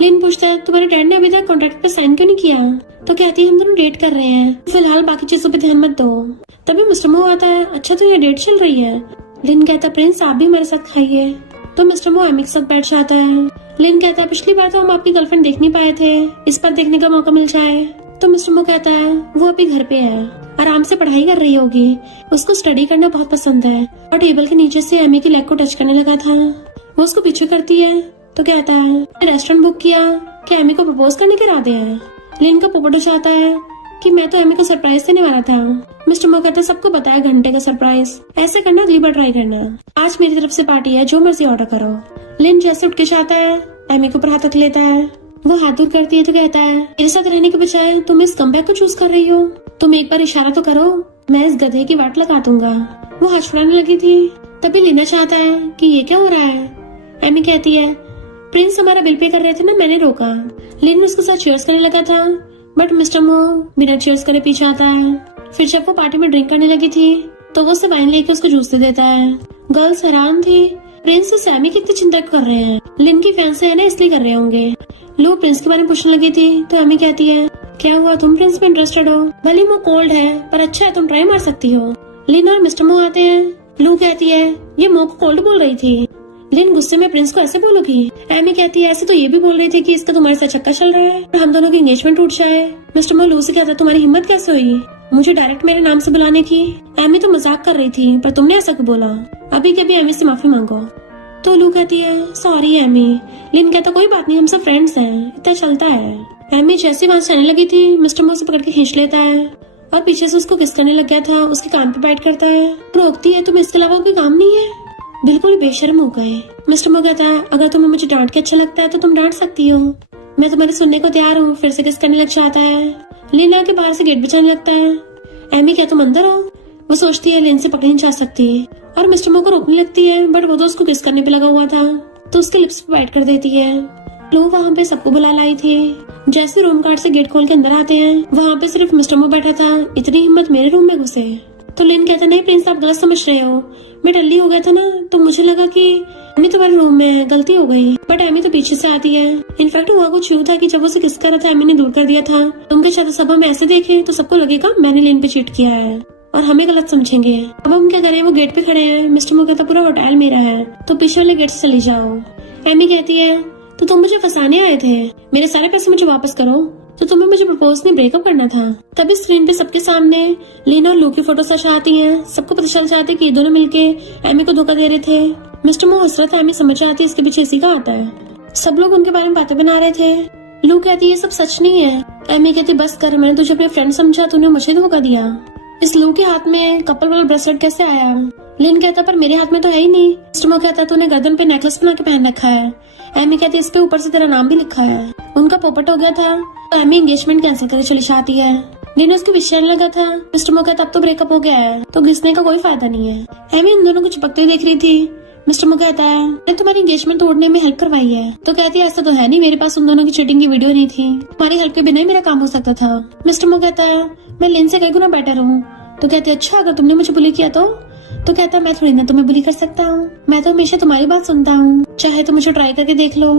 लिन पूछता है तुम्हारे डैड ने अभी तक कॉन्ट्रैक्ट पे साइन क्यों नहीं किया? तो कहती है हम दोनों डेट कर रहे हैं, फिलहाल बाकी चीजों पे ध्यान मत दो। तभी मिस्टर मो आता है, अच्छा तो ये डेट चल रही है। लिन कहता प्रिंस आप भी हमारे साथ खाइए। तो मिस्टर मो एमी के साथ बैठ जाता है। लिन कहता है पिछली बार तो हम आपकी गर्लफ्रेंड देख नहीं पाए थे, इस बार देखने का मौका मिल जाए। तो मिस्टर मो कहता है वो अभी घर पे है, आराम से पढ़ाई कर रही होगी, उसको स्टडी करना बहुत पसंद है। और टेबल के नीचे से एमी की लेग को टच करने लगा था। वो उसको पीछे करती है तो कहता है रेस्टोरेंट बुक किया, क्या एमी को प्रपोज करने के इरादे हैं? लिन का पोपट हो जाता है कि मैं तो एमी को सरप्राइज देने वाला था। मिस्टर मो कहता है सबको बताया घंटे का सरप्राइज, ऐसे करना अगली बार ट्राई करना, आज मेरी तरफ से पार्टी है, जो मर्जी ऑर्डर करो। लिन जैसे उठ के जाता है एमी के ऊपर हाथ रख लेता है। वो हाथ दूर करती है तो कहता है मेरे साथ रहने के बजाय तुम इस कमबैक को चूज कर रही हो, तुम एक बार इशारा तो करो, मैं इस गधे की वाट लगा दूंगा। वो हाथ छुड़ाने लगी थी, तभी लेना चाहता है कि ये क्या हो रहा है। एमी कहती है प्रिंस हमारा बिल पे कर रहे थे ना, मैंने रोका। लिन उसके साथ चीयर्स करने लगा था, बट मिस्टर मो बिना चीयर्स करे पीछे आता है। फिर जब वो पार्टी में ड्रिंक करने लगी थी तो वो उसे वाइन लेके उसको जूस दे देता है। गर्ल्स हैरान थी, प्रिंस से सैमी कितनी चिंता कर रहे हैं, लिन की फैन से है ना इसलिए कर रहे होंगे। लो प्रिंस के बारे में पूछने लगी थी तो एमी कहती है क्या हुआ, तुम प्रिंस में इंटरेस्टेड हो? भले वो कोल्ड है पर अच्छा है, तुम ट्राई मार सकती हो। लिन और मिस्टर मो आते हैं। लू कहती है ये मो को कोल्ड बोल रही थी। लिन गुस्से में प्रिंस को ऐसे बोलोगी? एमी कहती है ऐसे तो ये भी बोल रही थी कि इसका तुम्हारे साथ चक्कर चल रहा है और हम दोनों की एंगेजमेंट टूट जाए। मिस्टर मो लू से कहता है तुम्हारी हिम्मत कैसे हुई मुझे डायरेक्ट मेरे नाम से बुलाने की? एमी तो मजाक कर रही थी पर तुमने ऐसा क्यों बोला? अभी कभी एमी से माफी मांगो। तो लू कहती है सॉरी एमी। लिन कहता कोई बात नहीं, हम सब फ्रेंड्स हैं, इतना चलता है। एमी जैसे वहां से आने लगी थी मिस्टर मो से पकड़ के खींच लेता है और पीछे से उसको किस करने लग गया था, उसके कान पे बैठ करता है। रोकती है तुम्हें इसके अलावा कोई काम नहीं है? बिल्कुल बेशर्म हो गए। मिस्टर मो कहता है अगर तुम्हें मुझे डांट के अच्छा लगता है तो तुम डांट सकती हो, मैं तुम्हारे सुनने को तैयार हूँ। फिर से किस करने लग जाता है। लिन आके बाहर से गेट बचाने लगता है। एमी क्या तुम अंदर हो? वो सोचती है लिन से पकड़ी नहीं जा सकती और मिस्टर मो को रोकने लगती है, बट वो तो उसको किस करने पे लगा हुआ था तो उसके लिप्स पे बाइट कर देती है। लोग वहाँ पे सबको बुला लाई थी। जैसे रूम कार्ड से गेट खोल के अंदर आते हैं वहाँ पे सिर्फ मिस्टर मो बैठा था। इतनी हिम्मत मेरे रूम में घुसे? तो लिन कहता नहीं प्रिंस आप गलत समझ रहे हो, मैं टल्ली हो गया था ना तो मुझे लगा कि एमी तुम्हारे रूम में है, गलती हो गई। बट एमी तो पीछे से आती है। इनफैक्ट हुआ कुछ यूं था कि जब उसे किस कर रहा था एमी ने दूर कर दिया था। उनके साथ सब हम ऐसे देखे तो सबको लगेगा मैंने लिन पे चीट किया है और हमें गलत समझेंगे। अब हम क्या करें? वो गेट पे खड़े हैं। मिस्टर मो कहता पूरा होटल मेरा है तो पीछे वाले गेट से चली जाओ। एमी कहती है तो तुम मुझे फंसाने आए थे, मेरे सारे पैसे मुझे वापस करो। तो तुम्हें मुझे प्रपोज नहीं ब्रेकअप करना था। तभी स्क्रीन पे सबके सामने लीना और लू की फोटो सच आती हैं। सबको पता चल जाता है कि ये दोनों मिलके एमी को धोखा दे रहे थे। मिस्टर मो हंस रहा था, एमी समझ जाती है इसके पीछे इसी का आता है। सब लोग उनके बारे में बातें बना रहे थे। लू कहती ये सब सच नहीं है। एमी कहती बस कर, मैंने तुझे अपने फ्रेंड समझा, तूने मुझे धोखा दिया। इस लू के हाथ में कपल वाला ब्रेसलेट कैसे आया? लिन कहता पर मेरे हाथ में तो है ही नहीं। मिस्टर मो कहता तूने गर्दन पे नेकलेस बना के पहन रखा है। एमी कहती इस पे ऊपर से तेरा नाम भी लिखा है। उनका पोपट हो गया था तो एमी एंगेजमेंट कैंसिल करे चली जाती है। लिन उसको विषय लगा था। मिस्टर मो कहता अब तो ब्रेकअप हो गया है तो घिसने का कोई फायदा नहीं है। एमी उन दोनों को चिपकते हुए देख रही थी। मिस्टर मो कहता है मैंने तुम्हारी एंगेजमेंट तोड़ने में हेल्प करवाई है। तो कहती है ऐसा तो है नहीं, मेरे पास उन दोनों की चीटिंग की वीडियो नहीं थी, तुम्हारी हेल्प के बिना ही मेरा काम हो सकता था। मिस्टर मो कहता है मैं लिन से कई गुना बेटर हूँ। तो कहती है अच्छा अगर तुमने मुझे बुली किया तो कहता मैं थोड़ी ना तुम्हें बुली कर सकता हूँ, मैं तो हमेशा तुम्हारी बात सुनता हूँ, चाहे तो मुझे ट्राई करके देख लो।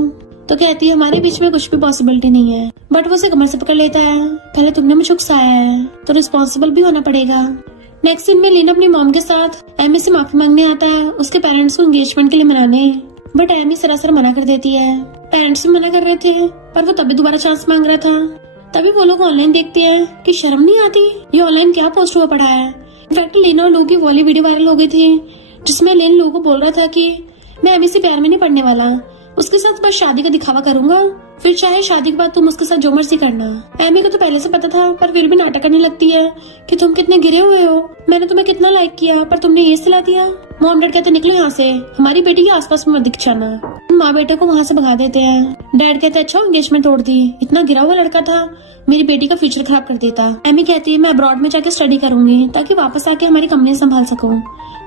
तो कहती है हमारे बीच में कुछ भी पॉसिबिलिटी नहीं है। बट वो उसे कमर से पकड़ लेता है, पहले तुमने मुझे उकसाया है तो रिस्पॉन्सिबल भी होना पड़ेगा। नेक्स्ट सीन में लीना अपनी मॉम के साथ एमी से माफी मांगने आता है, उसके पेरेंट्स को एंगेजमेंट के लिए मनाने। बट एमी सरासर मना कर देती है। पेरेंट्स भी मना कर रहे थे पर वो तभी दोबारा चांस मांग रहा था। तभी वो लोग ऑनलाइन देखते हैं कि शर्म नहीं आती, ये ऑनलाइन क्या पोस्ट हुआ पड़ा है। इनफैक्ट लेना और लोग की वाली वीडियो वायरल हो गई थी जिसमें लेन लोगों को बोल रहा था कि मैं एमी से प्यार में नहीं पड़ने वाला, उसके साथ बस शादी का दिखावा करूंगा, फिर चाहे शादी के बाद तुम उसके साथ जो मर्जी करना। एमी को तो पहले से पता था पर फिर भी नाटक करने लगती है कि तुम कितने गिरे हुए हो, मैंने तुम्हें कितना लाइक किया पर तुमने ये सिला दिया। मॉम डैड कहते निकलो यहाँ से, हमारी बेटी के आसपास में मत दिख जाना। माँ बेटे को वहाँ से भगा देते हैं। डैड कहते अच्छा एंगेजमेंट तोड़ दी, इतना गिरा हुआ लड़का था, मेरी बेटी का फ्यूचर खराब कर देता। एमी कहती है मैं अब्रॉड में जाके स्टडी करूंगी ताकि वापस आके हमारी कंपनी संभाल सकूं।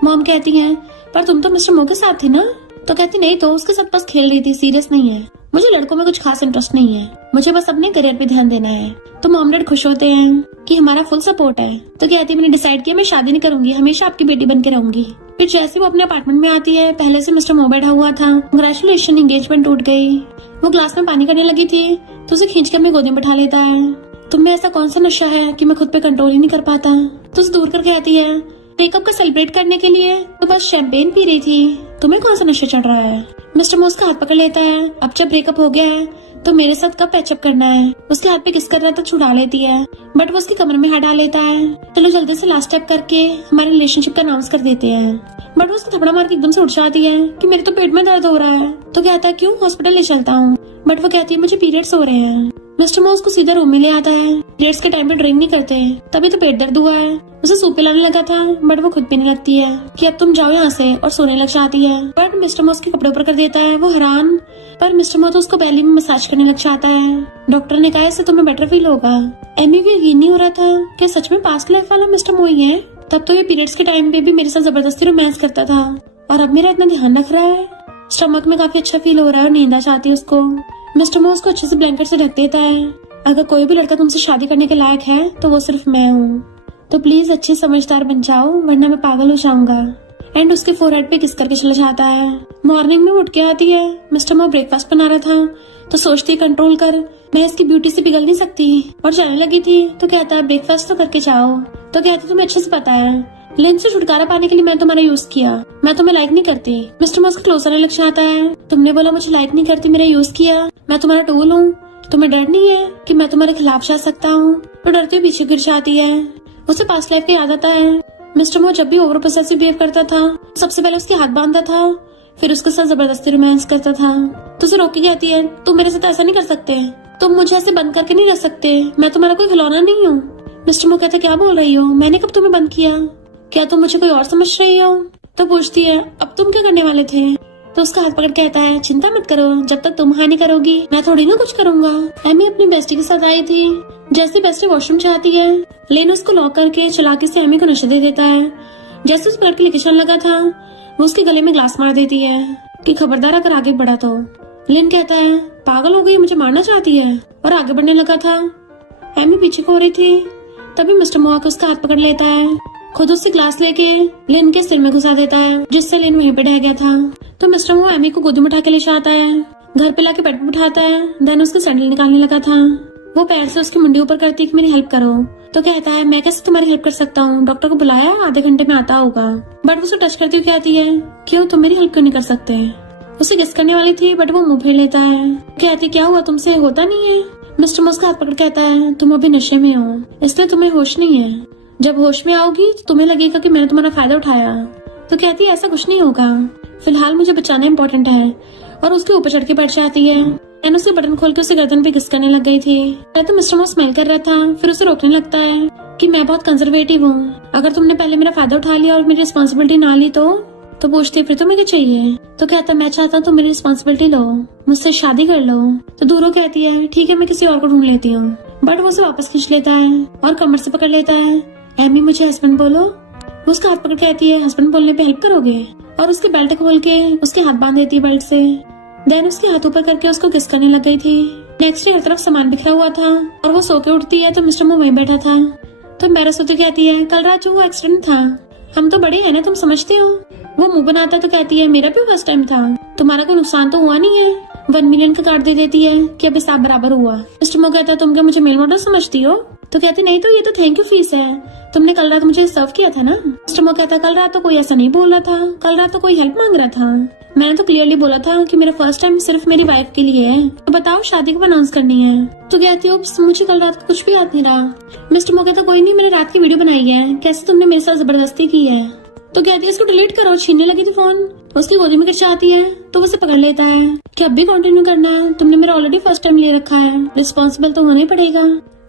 मॉम कहती है पर तुम तो मिस्टर मो के साथ थी ना। तो कहती नहीं तो उसके साथ बस खेल रही थी, सीरियस नहीं है। मुझे लड़कों में कुछ खास इंटरेस्ट नहीं है, मुझे बस अपने करियर पे ध्यान देना है। तो मॉम डैड खुश होते हैं कि हमारा फुल सपोर्ट है। तो कहती है मैंने डिसाइड किया मैं शादी नहीं करूंगी, हमेशा आपकी बेटी बन के रहूंगी। फिर जैसे वो अपने अपार्टमेंट में आती है, पहले से मिस्टर मो बैठा हुआ था। कंग्रेचुलेशन, एंगेजमेंट टूट गई। वो ग्लास में पानी करने लगी थी तो उसे खींच कर अपनी गोदी में बैठा लेता है। तुम में ऐसा कौन सा नशा है कि मैं खुद पे कंट्रोल ही नहीं कर पाता। तो उसे दूर कर कहती है ब्रेकअप का सेलिब्रेट करने के लिए तो बस शैंपेन पी रही थी, तुम्हें कौन सा नशा चढ़ रहा है। मिस्टर मोस का हाथ पकड़ लेता है। अब जब ब्रेकअप हो गया है तो मेरे साथ कब पैचअप करना है। उसके हाथ पे किस कर रहा था छुड़ा लेती है, बट वो उसके कमरे में हाथ डाल लेता है। चलो जल्दी से लास्ट स्टेप करके हमारे रिलेशनशिप का अनाउंस कर देते हैं। बट वो उसको थपड़ा मार के एकदम से उठ जाती है कि मेरे तो पेट में दर्द हो रहा है। तो कहता है क्यों, हॉस्पिटल ले चलता हूँ। बट वो कहती है मुझे पीरियड्स हो रहे हैं। मिस्टर मोस को सीधा रूम में ले आता है। पीरियड्स के टाइम पे ड्रिंक नहीं करते, तभी तो पेट दर्द हुआ है। उसे सूप पिलाने लगा था बट वो खुद पीने लगती है कि अब तुम जाओ यहाँ से, और सोने लग जाती है। बट मिस्टर मोस के कपड़े ऊपर कर देता है, वो हैरान। पर मिस्टर मोस उसको बैली में मसाज करने लग जाता है। डॉक्टर ने कहा इससे तुम्हें बेटर फील होगा। एमी को यकीन नहीं हो रहा था कि सच में पास्ट लाइफ वाला मिस्टर मो ही है। तब तो ये पीरियड्स के टाइम पे भी मेरे साथ जबरदस्ती रोमांस करता था और अब मेरा इतना ध्यान रख रहा है। स्टमक में काफी अच्छा फील हो रहा है और नींद आ जाती है उसको। मिस्टर मो उसको अच्छे से ब्लैंकेट से ढक देता है। अगर कोई भी लड़का तुमसे शादी करने के लायक है तो वो सिर्फ मैं हूँ, तो प्लीज अच्छी समझदार बन जाओ वरना मैं पागल हो जाऊंगा। एंड उसके फोरहेड पे किस करके चला जाता है। मॉर्निंग में उठ के आती है। मिस्टर मो ब्रेकफास्ट बना रहा था तो सोचती है कंट्रोल कर, मैं इसकी ब्यूटी से पिघल नहीं सकती, और जाने लगी थी। तो कहता है ब्रेकफास्ट तो करके जाओ। तो कहती तुम्हें अच्छे से पता है लिन से छुटकारा पाने के लिए मैं तुम्हारा यूज किया, मैं तुम्हें लाइक नहीं करती। मिस्टर मो उसके क्लोज आने लग जाता है। तुमने बोला मुझे लाइक नहीं करती, मेरा यूज किया, मैं तुम्हारा टूल हूँ, तुम्हें डर नहीं है कि मैं तुम्हारे खिलाफ जा सकता हूँ। तो डरते हुए पीछे गिर जाती है। उसे पास्ट लाइफ की याद आता है। मिस्टर मो जब भी ओवर पोसेसिव बिहेव करता था सबसे पहले उसके हाथ बांधता था, फिर उसके साथ जबरदस्ती रोमांस करता था। तो उसे रोक के कहती है तुम मेरे साथ ऐसा नहीं कर सकते, तुम मुझे ऐसे बंद करके नहीं रह सकते, मैं तुम्हारा कोई खिलौना नहीं हूँ। मिस्टर मो कहता क्या बोल रही हो, मैंने कब तुम्हें बंद किया, क्या तुम मुझे कोई और समझ रही हो। तो पूछती है अब तुम क्या करने वाले थे। तो उसका हाथ पकड़ कहता है चिंता मत करो, जब तक तुम हानि करोगी मैं थोड़ी ना कुछ करूंगा। एमी अपनी बेस्टी के साथ आई थी। जैसे बेस्टी वॉशरूम चाहती है, लेन उसको लॉक करके चालाकी से एमी को नशा दे देता है। जैसे उस ब्लड के लेके चलने लगा था वो उसके गले में ग्लास मार देती है कि खबरदार अगर आगे बढ़ा तो। लेन कहता है पागल हो गई, मुझे मारना चाहती है, और आगे बढ़ने लगा था। एमी पीछे को हो रही थी, तभी मिस्टर मो आकर उसका हाथ पकड़ लेता है। खुद उससे ग्लास लेके लेन के सिर में घुसा देता है, जिससे लेन वहीं पे ढह गया था। तो मिस्टर मो एमी को गोदी में उठा के ले जाता है, घर पे लाके बेड पे उठाता है। देन उसके सैंडल निकालने लगा था। वो पैर से उसकी मुंडी ऊपर करती है कि मेरी हेल्प करो। तो कहता है मैं कैसे तुम्हारी हेल्प कर सकता हूँ, डॉक्टर को बुलाया, आधे घंटे में आता होगा। बट उसे टच करती हुई कहती है क्यों, तुम मेरी हेल्प क्यों नहीं कर सकते। उसे किस करने वाली थी बट वो मुंह फेर लेता है। कहती क्या हुआ, तुमसे होता नहीं है। मिस्टर मो उसका हाथ पकड़ कहता है तुम अभी नशे में हो, इसलिए तुम्हें होश नहीं है, जब होश में आओगी तो तुम्हें लगेगा कि मैंने तुम्हारा फायदा उठाया। तो कहती है ऐसा कुछ नहीं होगा, फिलहाल मुझे बचाना इम्पोर्टेंट है, और उसके ऊपर चढ़ के बैठ जाती है। एंड उसके बटन खोल के उसे गर्दन पे किस करने लग गई थी। तो मिस्टर मो स्मेल कर रहा था, फिर उसे रोकने लगता है कि मैं बहुत कंजर्वेटिव हूँ, अगर तुमने पहले मेरा फायदा उठा लिया और मेरी रिस्पॉन्सिबिलिटी ना ली तो पूछती फिर तुम्हें क्या चाहिए। तो कहता मैं चाहता हूँ तुम मेरी रिस्पॉन्सिबिलिटी लो, मुझसे शादी कर लो। तो दूरों कहती है ठीक है मैं किसी और को ढूंढ लेती हूँ। बट वो उसे वापस खींच लेता है और कमर से पकड़ लेता है। एमी मुझे हस्बैंड बोलो। वो उसका हाथ पकड़ कहती है हस्बैंड बोलने पे हेल्प करोगे, और उसके बेल्ट खोल के उसके हाथ बांध देती है बेल्ट से। देन उसके हाथ ऊपर करके उसको किस करने लग गई थी। नेक्स्ट डे हर तरफ सामान बिखरा हुआ था और वो सो के उठती है तो मिस्टर मो वहीं बैठा था। तो एम्बैरस होती कहती है कल रात जो वो एक्सीडेंट था, हम तो बड़े हैं ना, तुम समझते हो। वो मुंह बनाता है तो कहती है मेरा भी फर्स्ट टाइम था, तुम्हारा कोई नुकसान तो हुआ नहीं है। 1 मिलियन का कार्ड दे देती है कि अब हिसाब बराबर हुआ। मिस्टर मो कहता है तुम क्या मुझे मेल मॉडल समझती हो। तो कहती नहीं तो ये तो थैंक यू फीस है, तुमने कल रात मुझे सर्व किया था ना। मिस्टर मो कहता कल रात तो कोई ऐसा नहीं बोल रहा था, कल रात तो कोई हेल्प मांग रहा था, मैंने तो क्लियरली बोला था कि मेरा फर्स्ट टाइम सिर्फ मेरी वाइफ के लिए है, तो बताओ शादी कब अनाउंस करनी है। तो कहती हो मुझे कल रात कुछ भी याद नहीं रहा। मिस्टर मो कहता कोई नहीं, मैंने रात की वीडियो बनाई है, कैसे तुमने मेरे साथ जबरदस्ती की है। तो कहती है इसको डिलीट करो, छीनने लगी थी फोन। उसकी गोदी में गिर जाती है तो उसे पकड़ लेता है कि अब भी कंटिन्यू करना है, तुमने मेरा ऑलरेडी फर्स्ट टाइम ले रखा है, रिस्पॉन्सिबल तो होना ही पड़ेगा।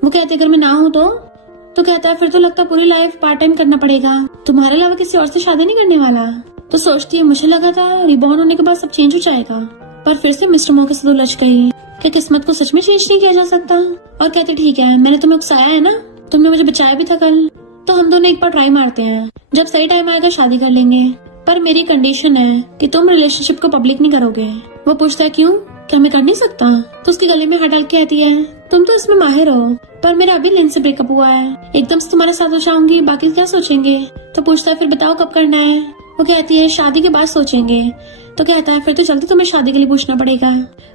वो कहते अगर मैं ना हूँ तो कहता है फिर तो लगता पूरी लाइफ पार्ट टाइम करना पड़ेगा, तुम्हारे अलावा किसी और से शादी नहीं करने वाला। तो सोचती है मुझे लगा था रिबॉर्न होने के बाद सब चेंज हो जाएगा, पर फिर से मिस्टर मो के साथ उलझ गई कि किस्मत को सच में चेंज नहीं किया जा सकता। और कहते ठीक है मैंने तुम्हें उकसाया है ना, तुमने मुझे बचाया भी था कल, तो हम दोनों एक बार ट्राई मारते हैं, जब सही टाइम आएगा शादी कर लेंगे, पर मेरी कंडीशन है कि तुम रिलेशनशिप को पब्लिक नहीं करोगे। वो पूछता है क्यों। क्या मैं कर नहीं सकता? तो उसके गले में हाथ डाल के कहती है, तुम तो इसमें माहिर हो, पर मेरा अभी लिन से ब्रेकअप हुआ है, एकदम से तुम्हारे साथ हो जाऊंगी, बाकी क्या सोचेंगे? तो पूछता है फिर बताओ कब करना है? वो कहती है शादी के बाद सोचेंगे। तो कहता है फिर तो जल्दी तुम्हें शादी के लिए पूछना पड़ेगा।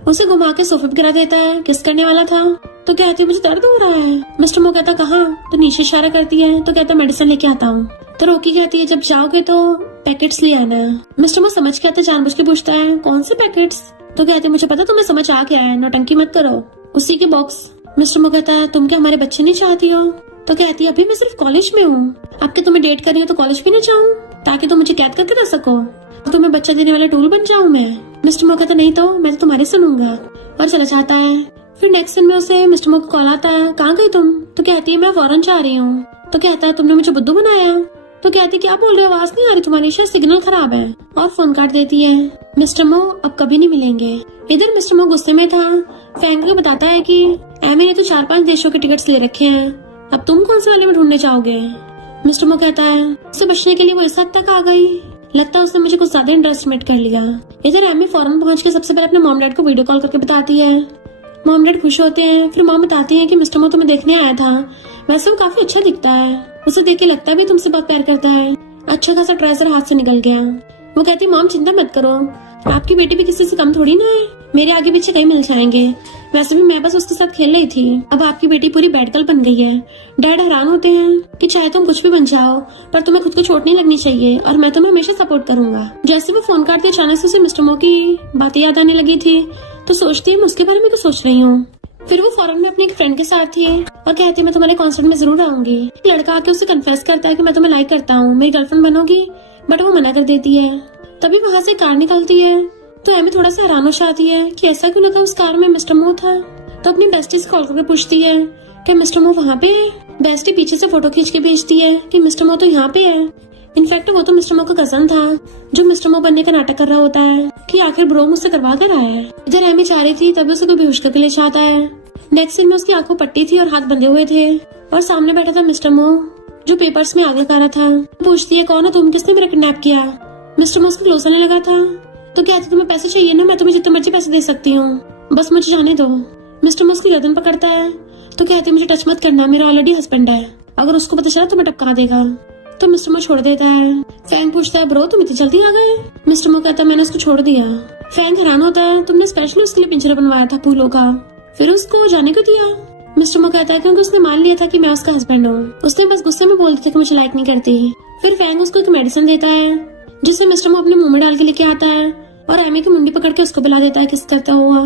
उसे घुमा के सोफे पे गिरा देता है, किस करने वाला था। तो कहती है मुझे दर्द हो रहा है। मिस्टर मो कहता कहाँ? तो नीचे इशारा करती है। तो कहता मेडिसिन लेके आता हूँ। तो रोकी कहती है जब जाओगे तो पैकेट्स ले आना। मिस्टर मो समझ के आता जानबूझ के पूछता है कौन से पैकेट्स? तो कहते मुझे पता तुम्हें समझ आ गया है, नौटंकी मत करो, उसी के बॉक्स। मिस्टर मो कहता है तुम क्या हमारे बच्चे नहीं चाहती हो? तो कहती है अभी मैं सिर्फ कॉलेज में हूँ, अब क्या तुम्हें डेट करी हो तो कॉलेज भी ना जाऊँ ताकि तुम मुझे कैद करके रख सको, तुम्हें बच्चा देने वाला टूल बन जाऊँ मैं? मिस्टर मो कहता नहीं तो मैं तो तुम्हारी सुनूंगा, और चला जाता है। फिर नेक्स्ट दिन में उसे मिस्टर मो को कॉल आता है, कहाँ गई तुम? तो कहती है मैं फौरन जा रही हूँ। तो कहता है तुमने मुझे बुद्धू बनाया। तो कहती क्या बोल रहे हो, आवाज नहीं आ रही तुम्हारी, शायद सिग्नल खराब है, और फोन काट देती है। मिस्टर मो अब कभी नहीं मिलेंगे। इधर मिस्टर मो गुस्से में था। फैंक को बताता है कि एमी ने तो 4-5 देशों के टिकट्स ले रखे हैं, अब तुम कौन से वाले में ढूंढने चाहोगे? मिस्टर मो कहता है उससे बचने के लिए वो इस हद तक आ गई, लगता है उसने मुझे कुछ ज्यादा इंटरेस्टमेट कर लिया। इधर एमी फौरन पहुंच के सबसे पहले अपने मॉम डैड को वीडियो कॉल करके बताती है। मॉम डैड खुश होते हैं। फिर मॉम बताती है कि मिस्टर मो तुम्हें देखने आया था, वैसे वो काफी अच्छा दिखता है, उसे देख के लगता है भी तुमसे बहुत प्यार करता है, अच्छा खासा ट्रेजर हाथ से निकल गया। वो कहती मॉम चिंता मत करो, आपकी बेटी भी किसी से कम थोड़ी ना है, मेरे आगे पीछे कहीं मिल जाएंगे, वैसे भी मैं बस उसके साथ खेल रही थी, अब आपकी बेटी पूरी बैड गर्ल बन गई है। डैड हैरान होते हैं कि चाहे तुम कुछ भी बन जाओ पर तुम्हें खुद को चोट नहीं लगनी चाहिए और मैं तुम्हें हमेशा सपोर्ट करूंगा। जैसे वो फोन काटते अचानक से उसे मिस्टर मो की बातें याद आने लगी थी, तो सोचती है मैं उसके बारे में क्या सोच रही हूँ। फिर वो फौरन में अपनी एक फ्रेंड के साथ थी और कहती है मैं तुम्हारे कॉन्सर्ट में जरूर आऊंगी। लड़का आके उसे कन्फेस करता है कि मैं तुम्हें लाइक करता हूँ, मेरी गर्लफ्रेंड बनोगी? बट वो मना कर देती है। तभी वहाँ से कार निकलती है तो एमी थोड़ा सा हैरान हो जाती है कि ऐसा क्यों लगा उस कार में मिस्टर मो था। तो अपनी बेस्टी से कॉल करके पूछती है कि मिस्टर मो वहाँ पे है। बेस्टी पीछे से फोटो खींच के भेजती है कि मिस्टर मो तो यहाँ पे है। इनफैक्ट वो तो मिस्टर मो का कजन था जो मिस्टर मो बनने का नाटक कर रहा होता है कि आखिर ब्रो मुझसे करवा कर आया है। इधर एमी चाह रही थी तभी उसे कोई बेहोश करके ले जाता है। नेक्स्ट सीन में उसकी आंखों पट्टी थी और हाथ बंधे हुए थे और सामने बैठा था मिस्टर मो जो पेपर्स में आगे करा था। पूछती है कौन है तुम, किसने मेरा किडनैप किया? मिस्टर मो उसको क्लोज आने लगा था तो कहती तुम्हें पैसे चाहिए ना, मैं तुम्हें जितने मर्जी पैसे दे सकती हूँ, बस मुझे जाने दो। मिस्टर मो उसकी गर्दन पकड़ता है तो कहती मुझे टच मत करना, मेरा ऑलरेडी हस्बैंड है, अगर उसको पता चला तो मैं टपका देगा। तो मिस्टर मो छोड़ देता है। फैंग पूछता है ब्रो तुम इतनी जल्दी आ गए? मिस्टर मो कहता है मैंने उसको छोड़ दिया। फैंग हैरान होता है तुमने स्पेशली उसके लिए पिंजरा बनवाया था फूलों का, फिर उसको जाने को दिया? मिस्टर मो कहता है क्योंकि उसने मान लिया था कि मैं उसका हस्बैंड हूँ, उसने बस गुस्से में बोल दिया कि मुझे लाइक नहीं करती। फिर फैंग उसको एक मेडिसिन देता है जिसे मिस्टर मो अपने मुंह में डाल के लेके आता है और एमी की मुंडी पकड़ के उसको पिला देता है किस करता हुआ।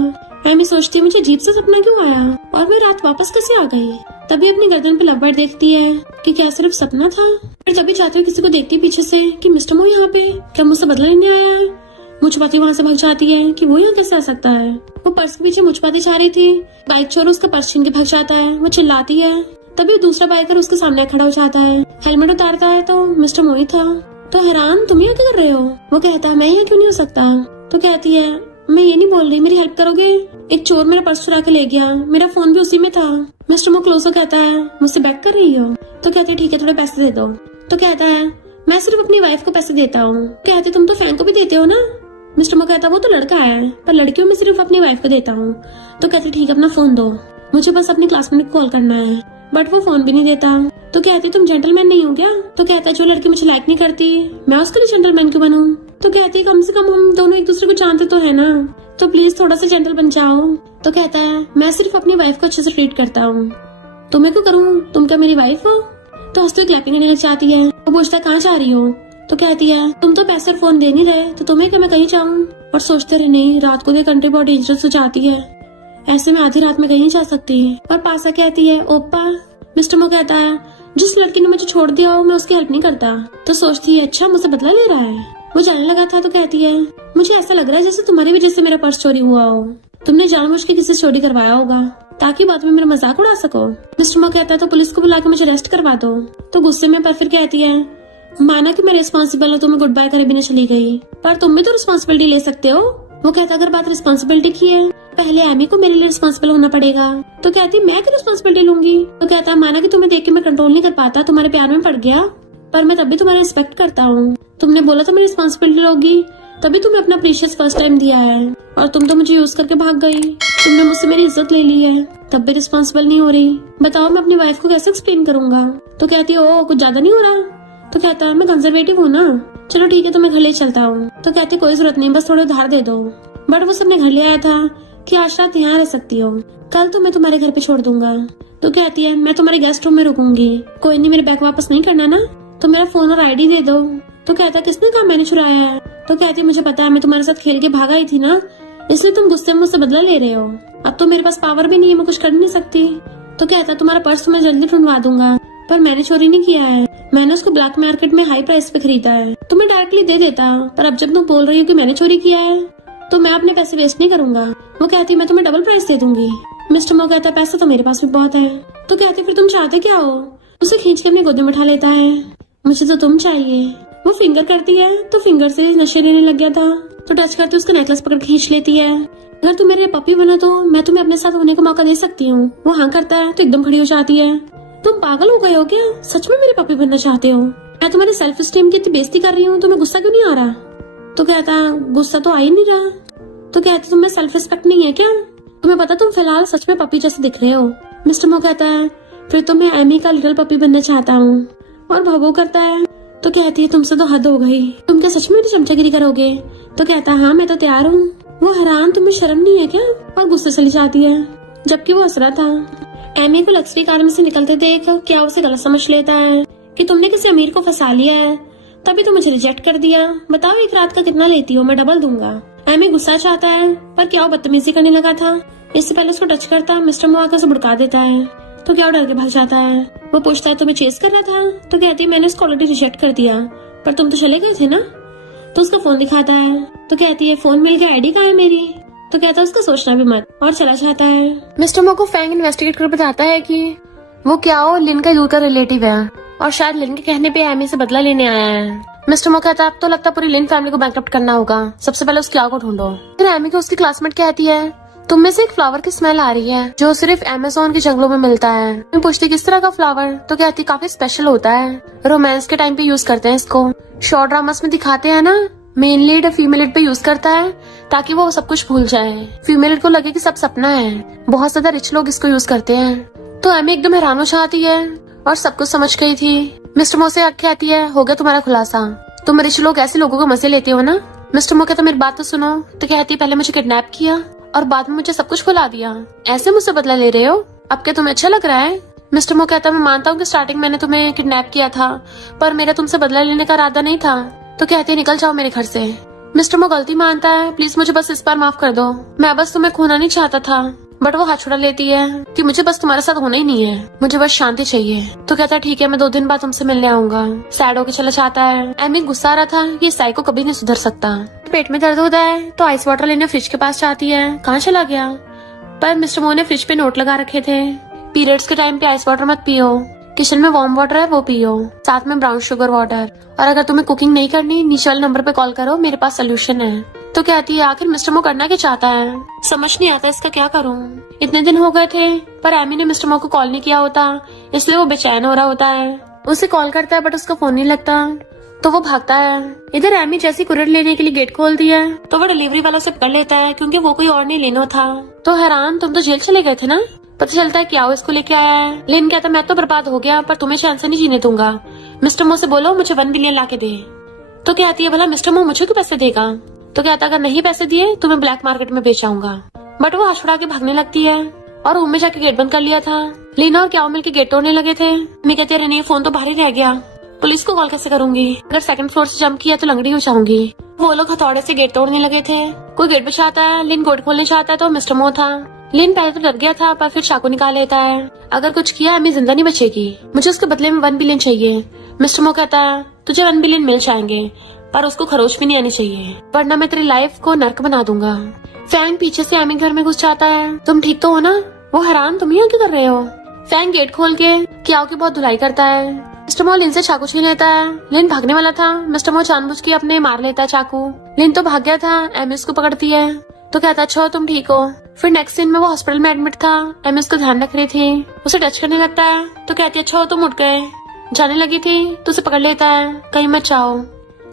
एमी सोचती है मुझे अजीब सा सपना क्यों आया और मैं रात वापस कैसे आ गई। तभी अपनी गर्दन पे लव बर्ड देखती है कि क्या सिर्फ सपना था। फिर तभी जाते हुए किसी को देखती पीछे से कि मिस्टर मो यहाँ पे, क्या मुझसे बदला लेने आया है? मुझ पाती वहाँ से भाग जाती है कि वो यहाँ कैसे आ सकता है। वो पर्स के पीछे मुझ पाती जा रही थी, बाइक चोर उसका पर्स छीन के भाग जाता है। वो चिल्लाती है तभी दूसरा बाइकर उसके सामने खड़ा हो जाता है, हेलमेट उतारता है तो मिस्टर मो ही था। तो हैरान तुम यहाँ क्या कर रहे हो? वो कहता है मैं यहाँ क्यों नहीं हो सकता। तो कहती है मैं ये नहीं बोल रही, मेरी हेल्प करोगे? एक चोर मेरा पर्स चुरा के ले गया, मेरा फोन भी उसी में था। मिस्टर मो क्लोजो कहता है मुझसे बैक कर रही हो? तो कहती है ठीक है थोड़े पैसे दे दो। तो कहता है मैं सिर्फ अपनी वाइफ को पैसे देता हूँ। कहते तुम तो फैंग को भी देते हो ना? मिस्टर मो कहता वो तो लड़का है पर लड़कियों में सिर्फ अपनी वाइफ को देता हूँ। तो कहती ठीक है अपना फोन दो, मुझे बस अपनी क्लासमेट को कॉल करना है। बट वो फोन भी नहीं देता। तो कहती तुम जेंटलमैन नहीं हो क्या? तो कहता जो लड़की मुझे लाइक नहीं करती मैं उसके लिए जेंटलमैन क्यों बनूं? तो कहती कम से कम हम दोनों एक दूसरे को जानते तो है ना, तो प्लीज थोड़ा सा जेंटल बन जाओ। तो कहता है मैं सिर्फ अपनी वाइफ को अच्छे से ट्रीट करता हूँ, तुम्हें क्यों करूँ, तुम क्या मेरी वाइफ हो? तो हंसते हुए क्लैपिंग करने लग जाती है। वो पूछता कहाँ जा रही हो? तो कहती है तुम तो पैसे और फोन दे नहीं रहे तो तुम्हें क्या मैं कहीं जाऊँ? और सोचते रहे नहीं रात को ये कंट्री बहुत डेंजरस हो जाती है, ऐसे में आधी रात में कहीं नहीं जा सकती। और पासा कहती है ओप्पा। मिस्टर मो कहता है जिस लड़की ने मुझे छोड़ दिया हो मैं उसकी हेल्प नहीं करता। तो सोचती है अच्छा मुझसे बदला ले रहा है। वो जाने लगा था तो कहती है मुझे ऐसा लग रहा है जैसे तुम्हारी वजह से मेरा पर्स चोरी हुआ हो, तुमने जानबूझ के किसी से चोरी करवाया होगा ताकि बाद में मेरा मजाक उड़ा सको। मिस्टर मो कहता है तो पुलिस को बुला के मुझे अरेस्ट करवा दो। तो गुस्से में पर फिर कहती है माना कि मैं रिस्पॉन्सिबल हूँ, तुम्हें गुड बाय करे बिना चली गई, पर तुम भी तो रिस्पॉन्सिबिलिटी ले सकते हो। वो कहता अगर बात रिस्पॉन्सिबिलिटी की है पहले एमी को मेरे लिए रिस्पॉन्सिबल होना पड़ेगा। तो कहती मैं क्या रिस्पॉन्सिबिलिटी लूंगी? तो कहता माना कि तुम्हें देख के मैं कंट्रोल नहीं कर पाता, तुम्हारे प्यार में पड़ गया, पर मैं तब भी तुम्हारी रिस्पेक्ट करता हूँ, तुमने बोला तो मैं रिस्पॉन्सिबिलिटी लोगी, तभी तुम्हें अपना प्रीशियस फर्स्ट टाइम दिया है और तुम तो मुझे यूज करके भाग गई। तुमने मुझसे मेरी इज्जत ले ली है, तब भी रिस्पॉन्सिबल नहीं हो रही। बताओ मैं अपनी वाइफ को कैसे एक्सप्लेन करूंगा? तो कहती है ओ कुछ ज्यादा नहीं हो रहा। तो कहता है मैं कंजर्वेटिव हूँ ना। चलो ठीक है, तो मैं घर ले चलता हूँ। तो कहती कोई जरूरत नहीं, बस थोड़े उधार दे दो। बट वो सबने घर ले आया था कि आज रात यहाँ रह सकती हो, कल तो मैं तुम्हारे घर पे छोड़ दूंगा। तो कहती है मैं तुम्हारे गेस्ट रूम में रुकूंगी। कोई नहीं, मेरे बैग वापस नहीं करना ना, तो मेरा फोन और आईडी दे दो। तो कहता है किसने कहा मैंने चुराया है? तो कहती है मुझे पता है, मैं तुम्हारे साथ खेल के भाग आई थी ना, इसलिए तुम गुस्से में मुझसे बदला ले रहे हो। अब तो मेरे पास पावर भी नहीं है, मैं कुछ कर नहीं सकती। तो कहता है तुम्हारा पर्स तो मैं जल्दी ढूंढवा दूंगा, पर मैंने चोरी नहीं किया है, मैंने उसको ब्लैक मार्केट में हाई प्राइस पे खरीदा है। तो मैं डायरेक्टली दे देता, पर अब जब तुम बोल रही हो कि मैंने चोरी किया है तो मैं अपने पैसे वेस्ट नहीं करूंगा। वो कहती है मैं तुम्हें डबल प्राइस दे दूंगी। मिस्टर मो कहता है पैसा तो मेरे पास भी बहुत है। तो कहती फिर तुम चाहते क्या हो? उसे खींच के अपनी गोदी में उठा लेता है। मुझे तो तुम चाहिए। वो फिंगर करती है तो फिंगर से नशे लेने लग गया था। तो टच करते उसका नेकलेस पकड़ खींच लेती है। अगर तुम मेरे पपी बना तो मैं तुम्हें अपने साथ होने का मौका दे सकती हूँ। वो हाँ करता है तो एकदम खड़ी हो जाती है। तुम पागल हो गए हो क्या? सच में मेरे पपी बनना चाहते हो? मैं तुम्हारी सेल्फ स्टीम की इतनी बेइज्जती कर रही हूँ, तुम्हें गुस्सा क्यों नहीं आ रहा? तो कहता गुस्सा तो आ ही नहीं रहा। तो कहती तुम्हें सेल्फ रिस्पेक्ट नहीं है क्या? तुम्हें पता तुम फिलहाल सच में पपी जैसे दिख रहे हो। मिस्टर मो कहता है फिर तो मैं एमी का लिटिल पपी बनना चाहता हूँ। और भवो करता है। तो कहती है तुमसे तो हद हो गई, तुम क्या सच में मेरी चमचागिरी करोगे? तो कहता है हाँ मैं तो तैयार हूँ। वो हैरान तुम्हें शर्म नहीं है क्या? और गुस्से चली जाती है, जबकि वो हंस रहा था। एमी को लग्जरी कार में से निकलते देख क्या उसे गलत समझ लेता है कि तुमने किसी अमीर को फंसा लिया है, तभी तो मुझे रिजेक्ट कर दिया। बताओ एक रात का कितना लेती हो, मैं डबल दूंगा। एमी गुस्सा चाहता है, पर क्या वो बदतमीजी करने लगा था। इससे पहले उसको टच करता मिस्टर मो आकर उसे भड़का देता है। तो क्या वो डर के भाग जाता है। वो पूछता है तुम्हें चेस कर रहा था? तो कहती है मैंने उसको ऑलरेडी रिजेक्ट कर दिया, पर तुम तो चले गए थे ना। तो उसका फोन दिखाता है। तो कहती है फोन मिल गया, आईडी कहाँ है मेरी? तो कहता है उसका सोचना भी मत, और चला जाता है। मिस्टर मो को फैंग इन्वेस्टिगेट कर बताता है कि वो क्या हो लिन का दूर का रिलेटिव है और शायद लिन के कहने पे एमी से बदला लेने आया है। मिस्टर मो कहता है अब तो लगता पूरी लिन फैमिली को बैंकरप्ट करना होगा, सबसे पहले उस क्लाव को ढूंढो। फिर एमी को उसकी क्लासमेट कहती है तुम में से एक फ्लावर की स्मेल आ रही है जो सिर्फ अमेज़न के जंगलों में मिलता है। मैं पूछती किस तरह का फ्लावर? तो कहती काफी स्पेशल होता है, रोमांस के टाइम पे यूज करते हैं इसको। शॉर्ट ड्रामास में दिखाते हैं ना, मेन लीड फीमेल लीड पे यूज करता है ताकि वो सब कुछ भूल जाए। फीमेल लीड को लगे कि सब सपना है। बहुत ज्यादा रिच लोग इसको यूज करते हैं। तो एमी एकदम हैरान हो जाती है और सब कुछ समझ गई थी। मिस्टर मो से कहती है हो गया तुम्हारा खुलासा, तुम रिच लोग ऐसे लोगों को मजे लेते हो ना। मिस्टर मो कहता मेरी बात तो सुनो। तो कहती है पहले मुझे किडनैप किया और बाद में मुझे सब कुछ भुला दिया, ऐसे मुझसे बदला ले रहे हो? अब क्या तुम्हें अच्छा लग रहा है? मिस्टर मो कहता मैं मानता हूँ कि स्टार्टिंग मैंने तुम्हें किडनैप किया था, पर मेरा तुमसे बदला लेने का इरादा नहीं था। तो कहते निकल जाओ मेरे घर से। मिस्टर मो गलती मानता है, प्लीज मुझे बस इस बार माफ कर दो, मैं बस तुम्हें खोना नहीं चाहता था। बट वो हाथ छुड़ा लेती है कि मुझे बस तुम्हारे साथ होना ही नहीं है, मुझे बस शांति चाहिए। तो कहता है ठीक है मैं 2 दिन बाद तुमसे मिलने आऊंगा। सैड होकर चला जाता है। एमी गुस्सा आ रहा था ये साइको कभी नहीं सुधर सकता। पेट में दर्द होता है तो आइस वाटर लेने फ्रिज के पास जाती है। कहाँ चला गया? पर मिस्टर मो ने फ्रिज पे नोट लगा रखे थे, पीरियड्स के टाइम पे आइस वाटर मत पियो, किचन में वार्म वाटर है वो पियो, साथ में ब्राउन शुगर वाटर, और अगर तुम्हें कुकिंग नहीं करनी नीचे वाले नंबर पे कॉल करो, मेरे पास सोल्यूशन है। तो कहती है आखिर मिस्टर मो करना क्या चाहता है, समझ नहीं आता इसका क्या करूं। इतने दिन हो गए थे पर एमी ने मिस्टर मो को कॉल नहीं किया होता, इसलिए वो बेचैन हो रहा होता है। उसे कॉल करता है बट उसका फोन नहीं लगता, तो वो भागता है। इधर एमी जैसी कुरियर लेने के लिए गेट खोलती है तो वो डिलीवरी वाला उसे पकड़ लेता है क्योंकि वो कोई और नहीं लेना था। तो हैरान तुम तो जेल चले गए थे ना। पता चलता है क्या वो इसको लेके आया है। लिन कहता मैं तो बर्बाद हो गया पर तुम्हें चैन से नहीं जीने दूंगा, मिस्टर मो से बोलो मुझे 1 बिलियन ला के दे। तो कहती है भला मिस्टर मो मुझे क्यों पैसे देगा? तो कहता अगर नहीं पैसे दिए तो मैं ब्लैक मार्केट में बेच आऊंगा। बट वो हाथ छुड़ा के भागने लगती है और रूम में जाके गेट बंद कर लिया था। लीना और क्या मिलकर गेट तोड़ने लगे थे। मैं कहती है नहीं फोन तो बाहर ही रह गया, पुलिस को कॉल कैसे करूंगी, अगर 2nd फ्लोर से जंप किया तो लंगड़ी हो जाऊंगी। वो लोग हथौड़े से गेट तोड़ने लगे थे। कोई गेट बचाता है, लिन गेट खोलने चाहता है तो मिस्टर मो था। लिन पहले तो डर गया था पर फिर चाकू निकाल लेता है। अगर कुछ किया एमी जिंदा नहीं बचेगी, मुझे उसके बदले में 1 बिलियन चाहिए। मिस्टर मो कहता है तुझे 1 बिलियन मिल जाएंगे पर उसको खरोच भी नहीं आनी चाहिए, वरना मैं तेरी लाइफ को नर्क बना दूंगा। फैंग पीछे से एमी घर में घुस जाता है। तुम ठीक तो हो ना? वो हैरान तुम यहाँ क्या कर रहे हो? फैंग गेट खोल के क्याओ की बहुत धुलाई करता है। मिस्टर मो लिन से चाकू छीन लेता है। लिन भागने वाला था, मिस्टर मो जानबूझ के अपने मार लेता है चाकू। लिन तो भाग गया था, एमी उसको पकड़ती है तो कहता अच्छा तुम ठीक हो। फिर नेक्स्ट सीन में वो हॉस्पिटल में एडमिट था, एमी उसको ध्यान रख रही थी, उसे टच करने लगता है तो कहती अच्छा तुम उठ गए, जाने लगी थी तो उसे पकड़ लेता है कहीं मत जाओ।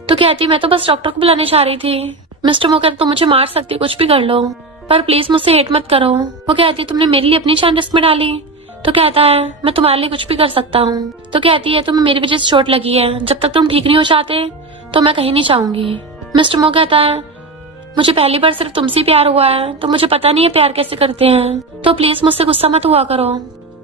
तो कहती मैं तो बस डॉक्टर को बुलाने चाह रही थी। मिस्टर मो कहता तुम मुझे मार सकती हो, कुछ भी कर लो, पर प्लीज मुझसे हेट मत करो। वो कहती है तुमने मेरे लिए अपनी जान रिस्क में डाली। तो कहता है मैं तुम्हारे लिए कुछ भी कर सकता हूँ। तो कहती है तुम्हें मेरी वजह से चोट लगी है, जब तक तुम ठीक नहीं हो जाते तो मैं कहीं नहीं जाऊंगी। मिस्टर मो कहता है मुझे पहली बार सिर्फ तुमसे प्यार हुआ है, तो मुझे पता नहीं है प्यार कैसे करते हैं, तो प्लीज मुझसे गुस्सा मत हुआ करो।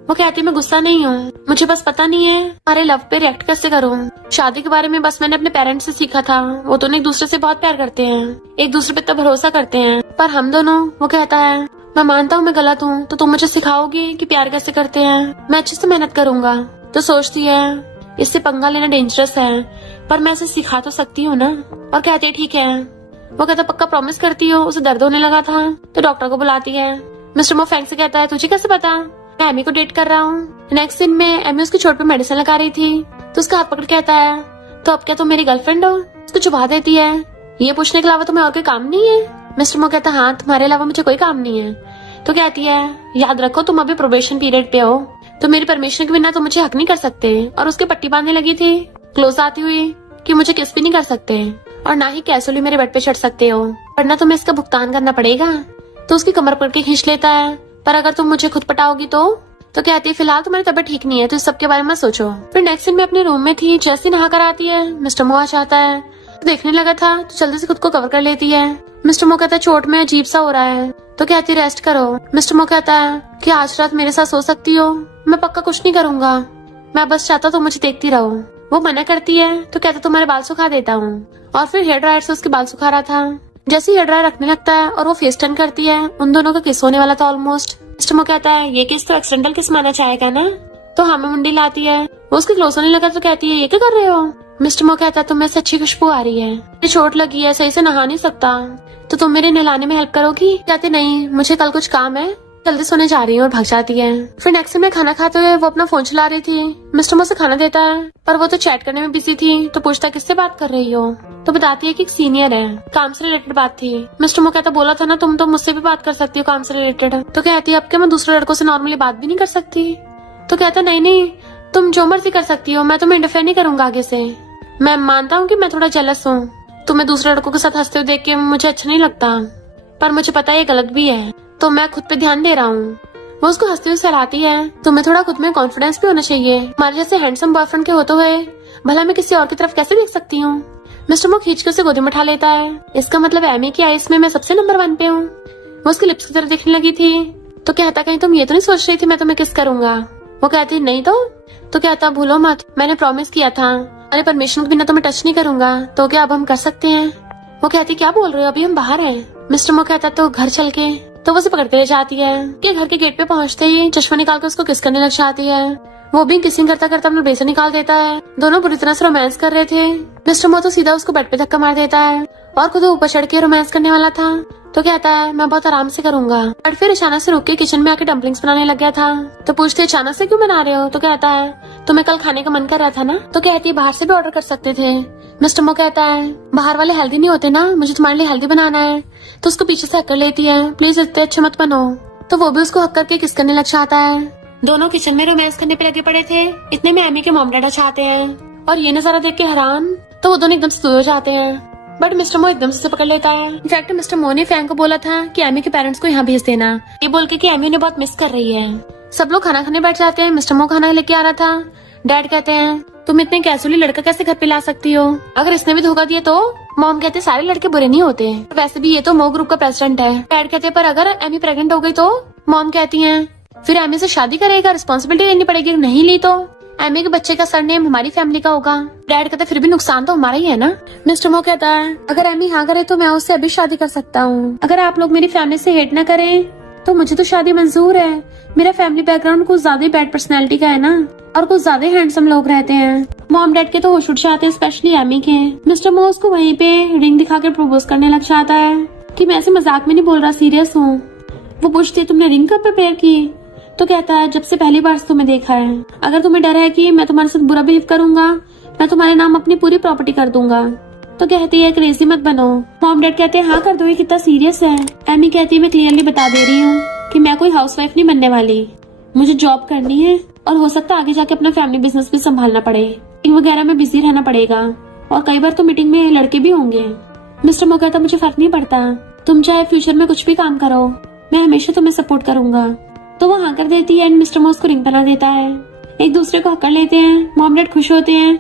वो कहती है मैं गुस्सा नहीं हूँ, मुझे बस पता नहीं है हमारे लव पे रिएक्ट कैसे करूँ। शादी के बारे में बस मैंने अपने पेरेंट्स से सीखा था, वो दोनों एक दूसरे से बहुत प्यार करते हैं, एक दूसरे पे इतना भरोसा करते हैं, पर हम दोनों। वो कहता है मैं मानता हूँ मैं गलत हूँ, तो तुम मुझे सिखाओगी कि प्यार कैसे करते हैं, मैं अच्छे से मेहनत करूंगा। तो सोचती है इससे पंगा लेना डेंजरस है, पर मैं इसे सिखा तो सकती हूँ ना। और कहती है ठीक है। वो कहता पक्का प्रॉमिस करती हो। उसे दर्द होने लगा था तो डॉक्टर को बुलाती है। मिस्टर मो फैंक से कहता है तुझे कैसे पता, मैं एमी को डेट कर रहा हूँ। नेक्स्ट सीन में एमी उसकी चोट पे मेडिसिन लगा रही थी, तो उसका हाथ पकड़ कहता है तो अब क्या तुम मेरी गर्लफ्रेंड हो। उसको चुभा देती है ये पूछने के अलावा तुम्हें और कोई काम नहीं है। मिस्टर मो कहता हाँ तुम्हारे अलावा मुझे कोई काम नहीं है। तो कहती है याद रखो तुम अभी प्रोबेशन पीरियड पे हो, तो मेरी परमिशन के बिना तो मुझे हक नहीं कर सकते। और उसके पट्टी बांधने लगी थी क्लोज आती हुई कि मुझे किस भी नहीं कर सकते और ना ही कैसुअली मेरे बेड पे चढ़ सकते हो, वरना तुम्हें इसका भुगतान करना पड़ेगा। तो उसकी कमर पकड़ के खींच लेता है, पर अगर तुम मुझे खुद पटाओगी तो कहती है फिलहाल तुम्हारी तबीयत ठीक नहीं है, तो इस सब के बारे में सोचो। फिर नेक्स्ट दिन में अपने रूम में थी, जैसे नहा कर आती है मिस्टर मो आ चाहता है, तो देखने लगा था तो जल्दी से खुद को कवर कर लेती है। मिस्टर मो कहता है चोट में अजीब सा हो रहा है, तो कहती रेस्ट करो। मिस्टर मो कहता है कि आज रात मेरे साथ सो सकती हो, मैं पक्का कुछ नहीं करूंगा, मैं बस चाहता तो मुझे देखती रहो। वो मना करती है तो कहता तुम्हारे बाल सुखा देता हूँ, और फिर हेयर ड्रायर से उसके बाल सुखा रहा था। जैसे हेयर ड्रायर रखने लगता है और वो फेस टर्न करती है, उन दोनों का किस होने वाला था ऑलमोस्ट। मिस्टर मो कहता है ये किस तो एक्सीडेंटल किस माना चाहेगा ना, तो हमें मुंडी लाती है। वो उसके क्लोज होने लगा तो कहती है ये क्या कर रहे हो। मिस्टर मो कहता है तुम्हें से अच्छी खुशबू आ रही है, मुझे चोट लगी है, सही से नहा नहीं सकता, तो तुम मेरे नहलाने में हेल्प करोगी। कहते नहीं मुझे कल कुछ काम है, जल्दी सोने जा रही हूँ, और भाग जाती है। फिर नेक्स्ट में खाना खाते हुए वो अपना फोन चला रही थी। मिस्टर मो से खाना देता है, पर वो तो चैट करने में बिजी थी, तो पूछता किससे बात कर रही हो, तो बताती है कि एक सीनियर है, काम से रिलेटेड बात थी। मिस्टर मो कहता बोला था ना तुम तो मुझसे भी बात कर सकती हो काम से रिलेटेड। तो कहती है अब क्या मैं दूसरे लड़कों से नॉर्मली बात भी नहीं कर सकती। तो कहता नहीं नहीं तुम जो मर्जी कर सकती हो, मैं तुम्हें इंटरफेयर नहीं करूंगा आगे से। मैं मानता हूँ कि मैं थोड़ा जेलस हूँ, तुम्हें दूसरे लड़कों के साथ हंसते हुए देख के मुझे अच्छा नहीं लगता, पर मुझे पता है ये गलत भी है, तो मैं खुद पे ध्यान दे रहा हूँ। वो उसको हंसते हुए सहलाती है, तुम्हें थोड़ा खुद में कॉन्फिडेंस भी होना चाहिए, हमारे जैसे हैंडसम बॉयफ्रेंड के होते हुए भला मैं किसी और की तरफ कैसे देख सकती हूँ। मिस्टर मो खींच के उसे गोदी में उठा लेता है, इसका मतलब एमी की आइस में मैं सबसे नंबर 1 पे हूँ। वो उसकी लिप्स की तरफ देखने लगी थी, तो कहता कहीं तुम ये तो नहीं सोच रही थी मैं तुम्हें किस करूंगा। वो कहती नहीं तो कहता भूलो मत, मैंने प्रॉमिस किया था, अरे परमिशन के बिना तो मैं टच नहीं करूंगा, तो क्या अब हम कर सकते हैं। वो कहती क्या बोल रहे हो, अभी हम बाहर हैं। मिस्टर मो कहता तो घर चल के, तो वो उसे पकड़ के ले जाती है कि घर के गेट पे पहुंचते ही चश्मा निकाल कर उसको किस करने लग जाती है। वो भी किसिंग करता करता अपना ब्रेसलेट निकाल देता है, दोनों बुरी तरह से रोमांस कर रहे थे। मिस्टर मो तो सीधा उसको बेड पे धक्का मार देता है और खुद ऊपर चढ़ के रोमांस करने वाला था, तो कहता है मैं बहुत आराम से करूंगा। बट फिर अचानक से रुक के किचन में आके डम्पलिंग्स बनाने लग गया था, तो पूछते अचानक से क्यों बना रहे हो। तो कहता है तुम्हें कल खाने का मन कर रहा था ना, तो कहती है बाहर से भी ऑर्डर कर सकते थे। मिस्टर मो कहता है बाहर वाले हेल्दी नहीं होते ना, मुझे तुम्हारे लिए हेल्दी बनाना है। तो उसको पीछे से हक कर लेती है, प्लीज इतने अच्छे मत बनो। तो वो भी उसको हक करके किस करने लग जाता है। दोनों किचन में रोमांस करने पे लगे पड़े थे, इतने में एमी के मॉम डैड चाहते हैं, और ये नजारा देख के हैरान तो वो दोनों एकदम से दूर हो जाते हैं। बट मिस्टर मो एकदम से पकड़ लेता है। इनफैक्ट मिस्टर मो ने फैंग को बोला था कि एमी के पेरेंट्स को यहाँ भेज देना, ये बोल के कि एमी उन्हें बहुत मिस कर रही है। सब लोग खाना खाने बैठ जाते हैं, मिस्टर मो खाना लेके आ रहा था। डैड कहते हैं तुम इतने कैजुअली लड़का कैसे घर पे ला सकती हो, अगर इसने भी धोखा दिया तो। मॉम कहते सारे लड़के बुरे नहीं होते, वैसे भी ये तो मो ग्रुप का प्रेसिडेंट है। डैड कहते पर अगर एमी प्रेग्नेंट हो गई तो। मॉम कहती है फिर एमी से शादी करेगा, रिस्पॉन्सिबिलिटी लेनी पड़ेगी, नहीं ली तो एमी के बच्चे का सरनेम हमारी फैमिली का होगा। डैड कहते फिर भी नुकसान तो हमारा ही है ना। मिस्टर मो कहता है अगर एमी हाँ करे तो मैं उससे अभी शादी कर सकता हूँ, अगर आप लोग मेरी फैमिली से हेट न करें तो मुझे तो शादी मंजूर है। मेरा फैमिली बैकग्राउंड कुछ ज्यादा बैड पर्सनैलिटी का है ना, और कुछ ज्यादा हैंडसम लोग रहते हैं। मॉम डैड के तो होश उठ जाते हैं, स्पेशली एमी के। मिस्टर मो उसको वहीं पे रिंग दिखाकर प्रपोज करने लग जाता है कि मैं ऐसे मजाक में नहीं बोल रहा, सीरियस हूँ। वो पूछती तुमने रिंग कब प्रिपेयर की, तो कहता है जब से पहली बार तुम्हें देखा है, अगर तुम्हें डर है कि मैं तुम्हारे साथ बुरा बिहेव करूंगा, मैं तुम्हारे नाम अपनी पूरी प्रॉपर्टी कर दूंगा। तो कहती है क्रेजी मत बनो। मॉम डैड कहते हैं हाँ कर दो, ये कितना सीरियस है। एमी कहती है मैं क्लियरली बता दे रही हूँ कि मैं कोई हाउसवाइफ नहीं बनने वाली, मुझे जॉब करनी है, और हो सकता है आगे जाके अपना फैमिली बिजनेस भी संभालना पड़े, वगैरह में बिजी रहना पड़ेगा, और कई बार तो मीटिंग में लड़के भी होंगे। मिस्टर मो कहता मुझे फर्क नहीं पड़ता, तुम चाहे फ्यूचर में कुछ भी काम करो, मैं हमेशा तुम्हें सपोर्ट करूंगा। तो वो हाँ कर देती है एंड मिस्टर मो उसको रिंग बना देता है। एक दूसरे को हक कर लेते हैं। मॉम डैड खुश होते हैं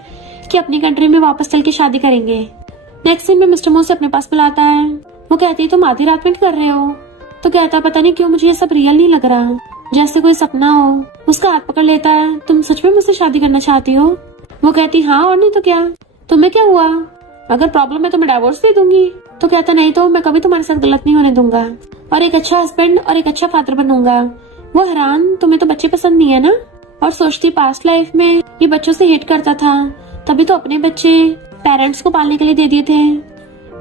कि अपनी कंट्री में वापस चल के शादी करेंगे। नेक्स्ट सीन में मिस्टर मो से अपने पास बुलाता है। वो कहती है तुम आधी रात में क्या कर रहे हो? तो कहता पता नहीं क्यों मुझे ये सब रियल नहीं लग रहा, जैसे कोई सपना हो। उसका हाथ पकड़ लेता है। तुम सच में मुझसे शादी करना चाहती हो? वो कहती हाँ और नहीं तो क्या, तुम्हें क्या हुआ? अगर प्रॉब्लम है तो मैं डिवोर्स दे दूंगी। तो कहता नहीं तो मैं कभी तुम्हारे साथ गलत नहीं होने दूंगा और एक अच्छा हस्बैंड और एक अच्छा फादर बनूंगा। वो हैरान, तुम्हें तो बच्चे पसंद नहीं है ना? और सोचती पास्ट लाइफ में ये बच्चों से हिट करता था, तभी तो अपने बच्चे पेरेंट्स को पालने के लिए दे दिए थे।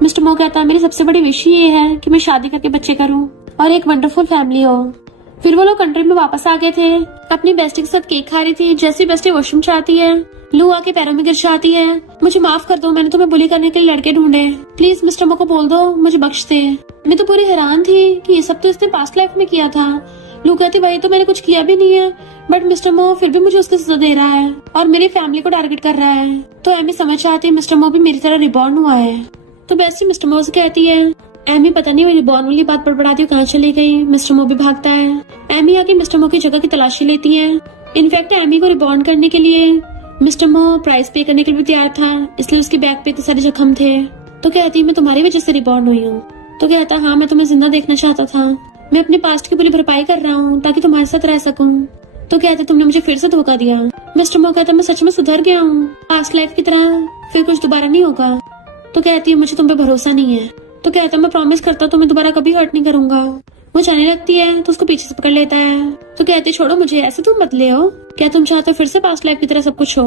मिस्टर मो कहता मेरी सबसे बड़ी विश ये है कि मैं शादी करके बच्चे करूं और एक वंडरफुल फैमिली हो। फिर वो लोग कंट्री में वापस आ गए थे। अपनी बेस्टी के साथ केक खा रही थी। जैसी बेस्टी वॉशरूम चाहती है, लू आके पैरों में गिर जाती है। मुझे माफ कर दो, मैंने तुम्हें बुली करने के लिए लड़के ढूंढे, प्लीज मिस्टर मो को बोल दो मुझे बख्श दे। मैं तो पूरी हैरान थी कि ये सब तो इसने पास्ट लाइफ में किया था। लू कहती भाई तो मैंने कुछ किया भी नहीं है, बट मिस्टर मो फिर भी मुझे उसकी सजा दे रहा है और मेरी फैमिली को टारगेट कर रहा है। तो एमी समझ आती है मिस्टर मो भी मेरी तरह रिबॉर्न हुआ है। तो बेस्टी मिस्टर मो से कहती है एमी पता नहीं रिबॉर्न वाली बात बड़बड़ाती कहाँ चली गई। मिस्टर मो भी भागता है। एमी आके मिस्टर मो की जगह की तलाशी लेती है। इनफैक्ट एमी को रिबॉर्न करने के लिए मिस्टर मो प्राइस पे करने के लिए भी तैयार था, इसलिए उसके बैक पे इतने सारे जख्म थे। तो कहती मैं तुम्हारी वजह से रिबॉर्न हुई हूँ। तो कहता हाँ मैं तुम्हें जिंदा देखना चाहता था, मैं अपने पास्ट की पूरी भरपाई कर रहा हूँ ताकि तुम्हारे साथ रह सकूं। तो कहते तुमने मुझे फिर से धोखा दिया। मिस्टर मो कहता मैं सच में सुधर गया हूँ, पास्ट लाइफ की तरह फिर कुछ दोबारा नहीं होगा। तो कहती है मुझे तुम पे भरोसा नहीं है। तो कहता मैं प्रॉमिस करता तुम्हें दोबारा कभी हर्ट नहीं करूंगा। वो जाने लगती है तो उसको पीछे से पकड़ लेता है। तो कहती छोड़ो मुझे, ऐसे तुम बदले हो क्या? तुम चाहते हो फिर से पास्ट लाइफ की तरह सब कुछ हो?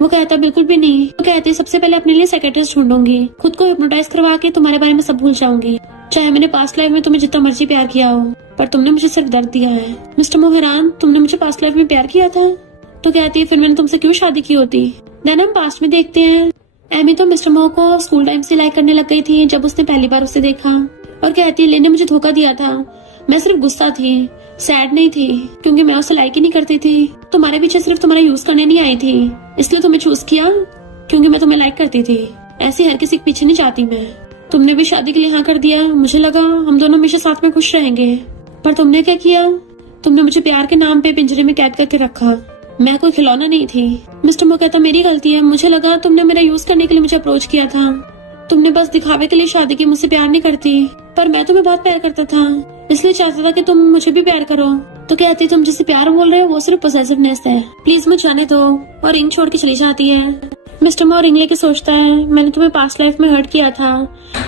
वो कहता बिल्कुल भी नहीं। तो कहती सबसे पहले अपने लिए साइकियाट्रिस्ट ढूंढूंगी, खुद को हिप्नोटाइज करवा के तुम्हारे बारे में सब भूल जाऊंगी, चाहे मैंने पास्ट लाइफ में तुम्हें जितना मर्जी प्यार किया हो, पर तुमने मुझे सिर्फ दर्द दिया है। मिस्टर मो हैरान, तुमने मुझे पास्ट लाइफ में प्यार किया था? तो कहती है फिर मैंने तुमसे क्यों शादी की होती? देन हम पास्ट में देखते हैं। एमी तो मिस्टर मो को स्कूल टाइम से लाइक करने लग गई थी जब उसने पहली बार उसे देखा, और कहती है लेने मुझे धोखा दिया था, मैं सिर्फ गुस्सा थी, सैड नहीं थी, क्योंकि मैं उसे लाइक ही नहीं करती थी। तुम्हारे पीछे सिर्फ तुम्हारा यूज करने नहीं आई थी, इसलिए तुम्हें चूज किया क्योंकि मैं तुम्हें लाइक करती थी। ऐसे हर किसी के पीछे नहीं जाती मैं। तुमने भी शादी के लिए हाँ कर दिया, मुझे लगा हम दोनों हमेशा साथ में खुश रहेंगे, पर तुमने क्या किया? तुमने मुझे प्यार के नाम पे पिंजरे में कैद करके रखा। मैं कोई खिलौना नहीं थी। मिस्टर मो कहता मेरी गलती है, मुझे लगा तुमने मेरा यूज करने के लिए मुझे अप्रोच किया था, तुमने बस दिखावे के लिए शादी की, मुझसे प्यार नहीं करती, पर मैं तुम्हें बहुत प्यार करता था, इसलिए चाहता था कि तुम मुझे भी प्यार करो। तो कहती तुम जिसे प्यार बोल रहे हो वो सिर्फ पोसेसिवनेस है, प्लीज मुझे जाने दो, और रिंग छोड़ के चली जाती है। मिस्टर मो रिंग लेके सोचता है मैंने तुम्हें पास्ट लाइफ में हर्ट किया था,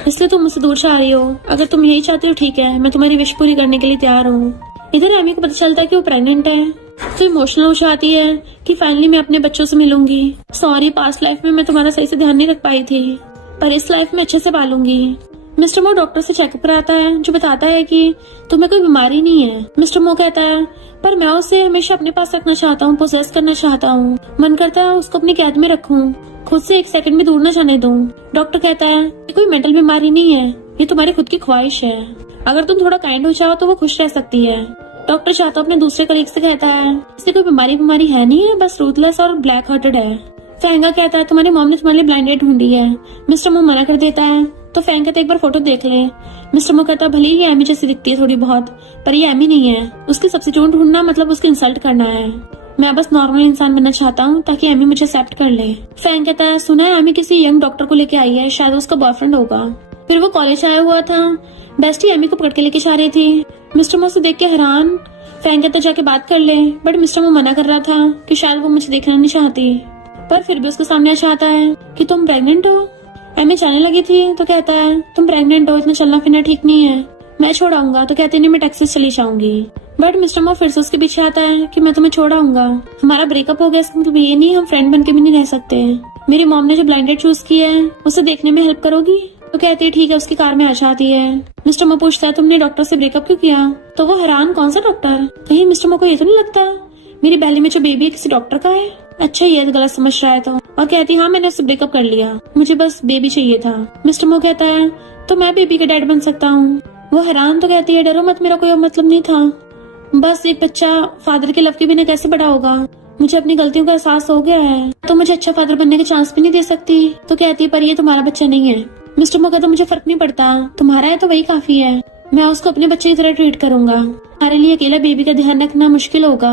इसलिए तुम मुझसे दूर जा रही हो। अगर तुम यही चाहते हो ठीक है, मैं तुम्हारी विश पूरी करने के लिए तैयार हूँ। इधर एमी को पता चलता है कि वो प्रेग्नेंट है, तो इमोशनल हो जाती है कि फाइनली मैं अपने बच्चों से मिलूंगी। सॉरी पास्ट लाइफ में मैं तुम्हारा सही से ध्यान नहीं रख पाई थी, पर इस लाइफ में अच्छे से पालूंगी। मिस्टर मो डॉक्टर से चेकअप कराता है जो बताता है कि तुम्हें कोई बीमारी नहीं है। मिस्टर मो कहता है पर मैं उसे हमेशा अपने पास रखना चाहता हूँ, पोसेस करना चाहता हूँ, मन करता है उसको अपनी कैद में रखूँ, खुद से एक सेकंड भी दूर न जाने दूं। डॉक्टर कहता है ये कोई मेंटल बीमारी नहीं है, ये तुम्हारी खुद की ख्वाहिश है, अगर तुम थोड़ा काइंड हो जाओ तो वो खुश रह सकती है। डॉक्टर चाहता अपने दूसरे कलीग से कहता है इसे कोई बीमारी है नहीं है, बस रूथलेस और ब्लैक हार्टेड है। फैंगा कहता है तुम्हारी मॉम ने तुम्हारे लिए ब्लाइंड डेट ढूंढी है। मिस्टर मो मना कर देता है, तो फैंग कहता है एक बार फोटो देख ले। मिस्टर मो कहता है भले ही एमी जैसी दिखती है थोड़ी बहुत, पर ये एमी नहीं है, उसकी सब्स्टिट्यूट ढूंढना मतलब उसकी इंसल्ट करना है। मैं बस नॉर्मल इंसान बनना चाहता हूँ ताकि एमी मुझे एक्सेप्ट कर ले। फैंग कहता है सुना है एमी किसी यंग डॉक्टर को लेके आई है, शायद उसका बॉयफ्रेंड होगा। फिर वो कॉलेज आया हुआ था, बेस्टी एमी को पकड़ के लेके जा रही थी। मिस्टर मो से देख के हैरान, फैंग कहता जाके बात कर ले, बट मिस्टर मो मना कर रहा था कि शायद वो मुझे देखना नहीं चाहती, पर फिर भी उसके सामने चाहता है कि तुम प्रेग्नेंट हो। एमी जाने लगी थी तो कहता है तुम प्रेग्नेंट हो, इतना चलना फिरना ठीक नहीं है, मैं छोड़ आऊंगा। तो कहते नहीं मैं टैक्सी से चली जाऊंगी, बट मिस्टर मो फिर से उसके पीछे आता है कि मैं तुम्हें छोड़ आऊंगा, हमारा ब्रेकअप हो गया, इसका मतलब ये नहीं हम फ्रेंड बन के भी नहीं रह सकते। मेरी मॉम ने जो ब्लाइंड डेट चूज की है उसे देखने में हेल्प करोगी? तो कहती है ठीक है, उसकी कार में आ जाती है। मिस्टर मो पूछता है तुमने डॉक्टर से ब्रेकअप क्यों किया? तो वो हैरान कौन सा डॉक्टर, कहीं मिस्टर मो को ये तो नहीं लगता मेरी बैली में जो बेबी है किसी डॉक्टर का है? अच्छा ये गलत समझ रहा है। तो और कहती हाँ मैंने उससे ब्रेकअप कर लिया, मुझे बस बेबी चाहिए था। मिस्टर मो कहता है तो मैं बेबी का डैड बन सकता हूँ। वो हैरान, तो कहती है डरो मत, मेरा कोई मतलब नहीं था, बस एक बच्चा फादर के लव के बिना कैसे बड़ा होगा, मुझे अपनी गलतियों का एहसास हो गया है, तो मुझे अच्छा फादर बनने का चांस भी नहीं दे सकती। तो कहती है पर ये तुम्हारा बच्चा नहीं है। मिस्टर मो कहता मुझे फर्क नहीं पड़ता, तुम्हारा है तो वही काफी है। मैं उसको अपने बच्चे की तरह ट्रीट करूंगा। हमारे लिए अकेला बेबी का ध्यान रखना मुश्किल होगा।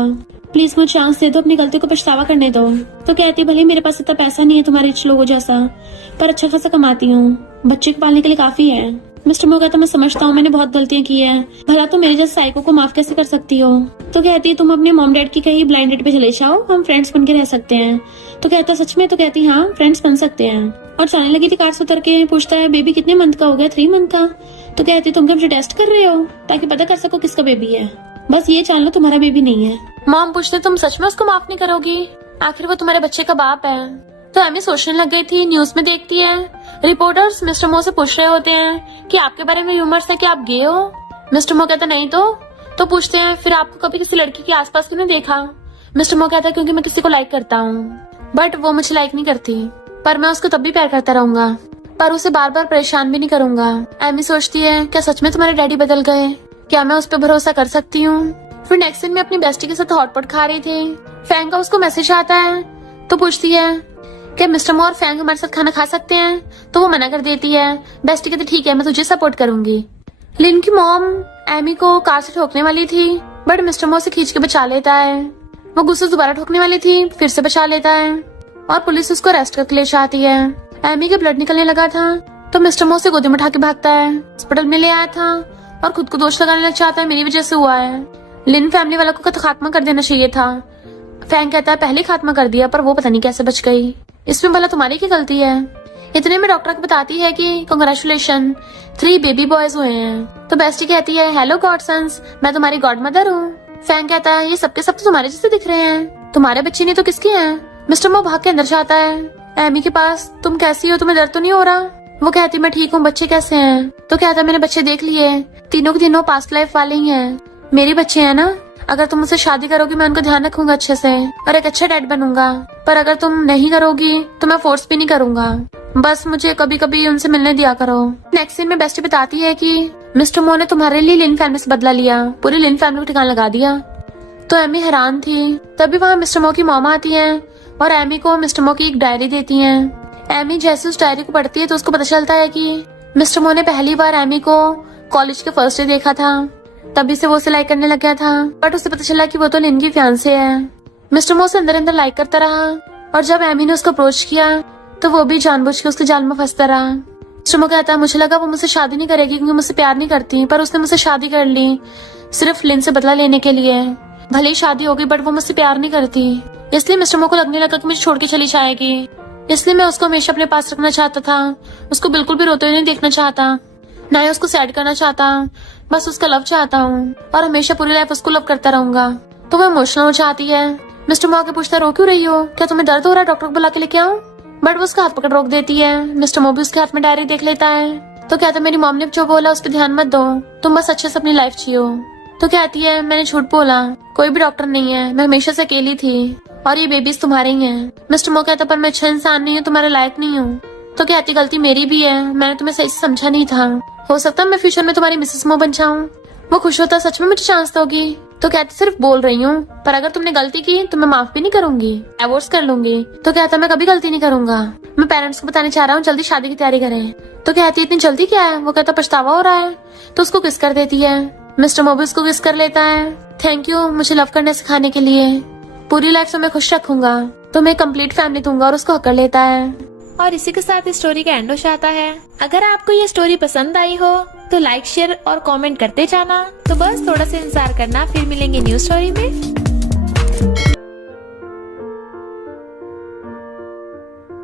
प्लीज मुझे चांस दे दो, अपनी गलती को पछतावा करने दो। तो कहती भले मेरे पास इतना पैसा नहीं है तुम्हारे रिच लोगों जैसा, पर अच्छा खासा कमाती हूँ, बच्चे को पालने के लिए काफी है। मिस्टर मो कहता मैं समझता हूँ मैंने बहुत गलतियां की है, भला तुम मेरे जैसे साइको को माफ कैसे कर सकती हो। तो कहती है तुम अपने मॉम डैड की कहीं ब्लाइंड डेट पे चले जाओ, हम फ्रेंड्स बन के रह सकते हैं। तो कहता सच में। तो कहती हाँ फ्रेंड्स बन सकते हैं। और जाने लगी थी कार से उतर के, पूछता है बेबी कितने मंथ का हो गया? 3 मंथ का। तो कहती तुम क्या मुझे टेस्ट कर रहे हो ताकि पता कर सको किसका बेबी है? बस ये जान लो तुम्हारा बेबी नहीं है। मॉम पूछते तुम सच में उसको माफ नहीं करोगी? आखिर वो तुम्हारे बच्चे का बाप है। तो एमी सोचने लग गई थी, न्यूज में देखती है रिपोर्टर्स मिस्टर मो से पूछ रहे होते हैं कि आपके बारे में र्यूमर्स है कि आप गे हो। मिस्टर मो कहता नहीं। तो पूछते हैं फिर आपको कभी किसी लड़की के आसपास क्यों नहीं देखा? मिस्टर मो कहता है क्योंकि मैं किसी को लाइक करता हूँ, बट वो मुझे लाइक नहीं करती, पर मैं उसको तब भी प्यार करता रहूंगा, पर उसे बार बार परेशान भी नहीं करूंगा। एमी सोचती है क्या सच में तुम्हारे डैडी बदल गए? क्या मैं उस पर भरोसा कर सकती हूँ? फिर नेक्स्ट दिन में अपनी बेस्टी के साथ हॉटपॉट खा रही थी। फैंग का उसको मैसेज आता है, तो पूछती है क्या मिस्टर मो और फैंग हमारे साथ खाना खा सकते हैं? तो वो मना कर देती है। बेस्टी कहती ठीक है मैं तुझे सपोर्ट करूंगी। लिन की मॉम एमी को कार से ठोकने वाली थी, बट मिस्टर मो से खींच के बचा लेता है। वो गुस्से दोबारा ठोकने वाली थी, फिर से बचा लेता है और पुलिस उसको अरेस्ट करके ले जाती है। एमी के ब्लड निकलने लगा था, तो मिस्टर मो से गोदी में उठा के भागता है। हॉस्पिटल में ले आया था और खुद को दोष लगाने लग जाता है, मेरी वजह से हुआ है। लिन फैमिली वालों को खात्मा कर देना चाहिए था। फैंग कहता है पहले खात्मा कर दिया, पर वो पता नहीं कैसे बच गई, इसमें भला तुम्हारी क्या गलती है? इतने में डॉक्टर को बताती है कि कांग्रेचुलेशन 3 बेबी बॉयज हुए हैं। तो बेस्टी कहती है हेलो गॉडसन्स, मैं तुम्हारी गॉड मदर हूँ। फैंग कहता है ये सबके सब तो तुम्हारे जैसे दिख रहे हैं, तुम्हारे बच्चे नहीं तो किसके हैं? मिस्टर मो भाग के अंदर जाता है एमी के पास। तुम कैसी हो, तुम्हें दर्द तो नहीं हो रहा? वो कहती मैं ठीक हूँ, बच्चे कैसे हैं? तो कहता मैंने बच्चे देख लिए, तीनों के तीनों पास्ट लाइफ वाले ही हैं, मेरे बच्चे हैं ना। अगर तुम मुझसे शादी करोगी मैं उनको ध्यान रखूंगा अच्छे से और एक अच्छा डैड बनूंगा, पर अगर तुम नहीं करोगी तो मैं फोर्स भी नहीं करूंगा, बस मुझे कभी कभी उनसे मिलने दिया करो। नेक्स्ट सीन में बेस्टी बताती है कि मिस्टर मो ने तुम्हारे लिए लिन फैमिली से बदला लिया, पूरी लिन फैमिली को ठिकाना लगा दिया। तो एमी हैरान थी। तभी वहाँ मिस्टर मो की मॉम आती है और एमी को मिस्टर मो की एक डायरी देती है। एमी जैसे उस डायरी को पढ़ती है तो उसको पता चलता है कि मिस्टर मो ने पहली बार एमी को कॉलेज के फर्स्ट डे देखा था, तभी से वो उसे लाइक करने लग गया था, बट उसे पता चला कि वो तो लिन की फियांसे है। मिस्टर मो से अंदर अंदर लाइक करता रहा और जब एमी ने उसको अप्रोच किया तो वो भी जानबूझ के उसके जाल में फंसता रहा। मिस्टर मो कहता है मुझे लगा वो मुझसे शादी नहीं करेगी क्योंकि मुझसे प्यार नहीं करती, पर उसने मुझसे शादी कर ली सिर्फ लिन से बदला लेने के लिए। भले ही शादी हो गई बट वो मुझसे प्यार नहीं करती, इसलिए मिस्टर मो को लगने लगा कि मुझे छोड़ के चली जाएगी। इसलिए मैं उसको हमेशा अपने पास रखना चाहता था, उसको बिल्कुल भी रोते हुए नहीं देखना चाहता, ना ही उसको सैड करना चाहता, बस उसका लव चाहता हूँ और हमेशा पूरी लाइफ उसको लव करता रहूंगा। तो वो इमोशनल हो जाती है। मिस्टर मो आके पूछता रो क्यों रही हो, क्या तुम्हें दर्द हो रहा है, डॉक्टर को बुला के लेके आऊं? बट वो उसका हाथ पकड़ रोक देती है। मिस्टर मो भी उसके हाथ में डायरी देख लेता है। तो कहता मेरी मॉम ने जो बोला उस पर ध्यान मत दो, तुम बस अच्छे से अपनी लाइफ जियो। तो कहती है मैंने झूठ बोला, कोई भी डॉक्टर नहीं है, मैं हमेशा से अकेली थी और ये बेबीज तुम्हारे ही हैं। मिस्टर मो कहता पर मैं अच्छा इंसान नहीं हूँ, तुम्हारे लायक नहीं हूँ। तो कहती गलती मेरी भी है, मैंने तुम्हें सही से समझा नहीं था, हो सकता है मैं फ्यूचर में तुम्हारी मिसेस मो बन जाऊं। वो खुश होता सच में मुझे चांस दोगी? तो कहती सिर्फ बोल रही हूँ, पर अगर तुमने गलती की तो मैं माफ भी नहीं करूंगी, डिवोर्स कर लूंगी। तो कहता मैं कभी गलती नहीं करूंगा, मैं पेरेंट्स को बताने चाह रहा हूँ जल्दी शादी की तैयारी करें। तो कहती इतनी जल्दी क्या है? वो कहता पछतावा हो रहा है। तो उसको किस कर देती है। मिस्टर मो भी उसको किस कर लेता है। थैंक यू मुझे लव करने सिखाने के लिए, पूरी लाइफ से मैं खुश रखूंगा, तुम्हें कंप्लीट फैमिली दूंगा और उसको हक कर लेता है। और इसी के साथ इस स्टोरी का एंड हो जाता है। अगर आपको ये स्टोरी पसंद आई हो तो लाइक शेयर और कमेंट करते जाना। तो बस थोड़ा सा इंतजार करना, फिर मिलेंगे न्यू स्टोरी में।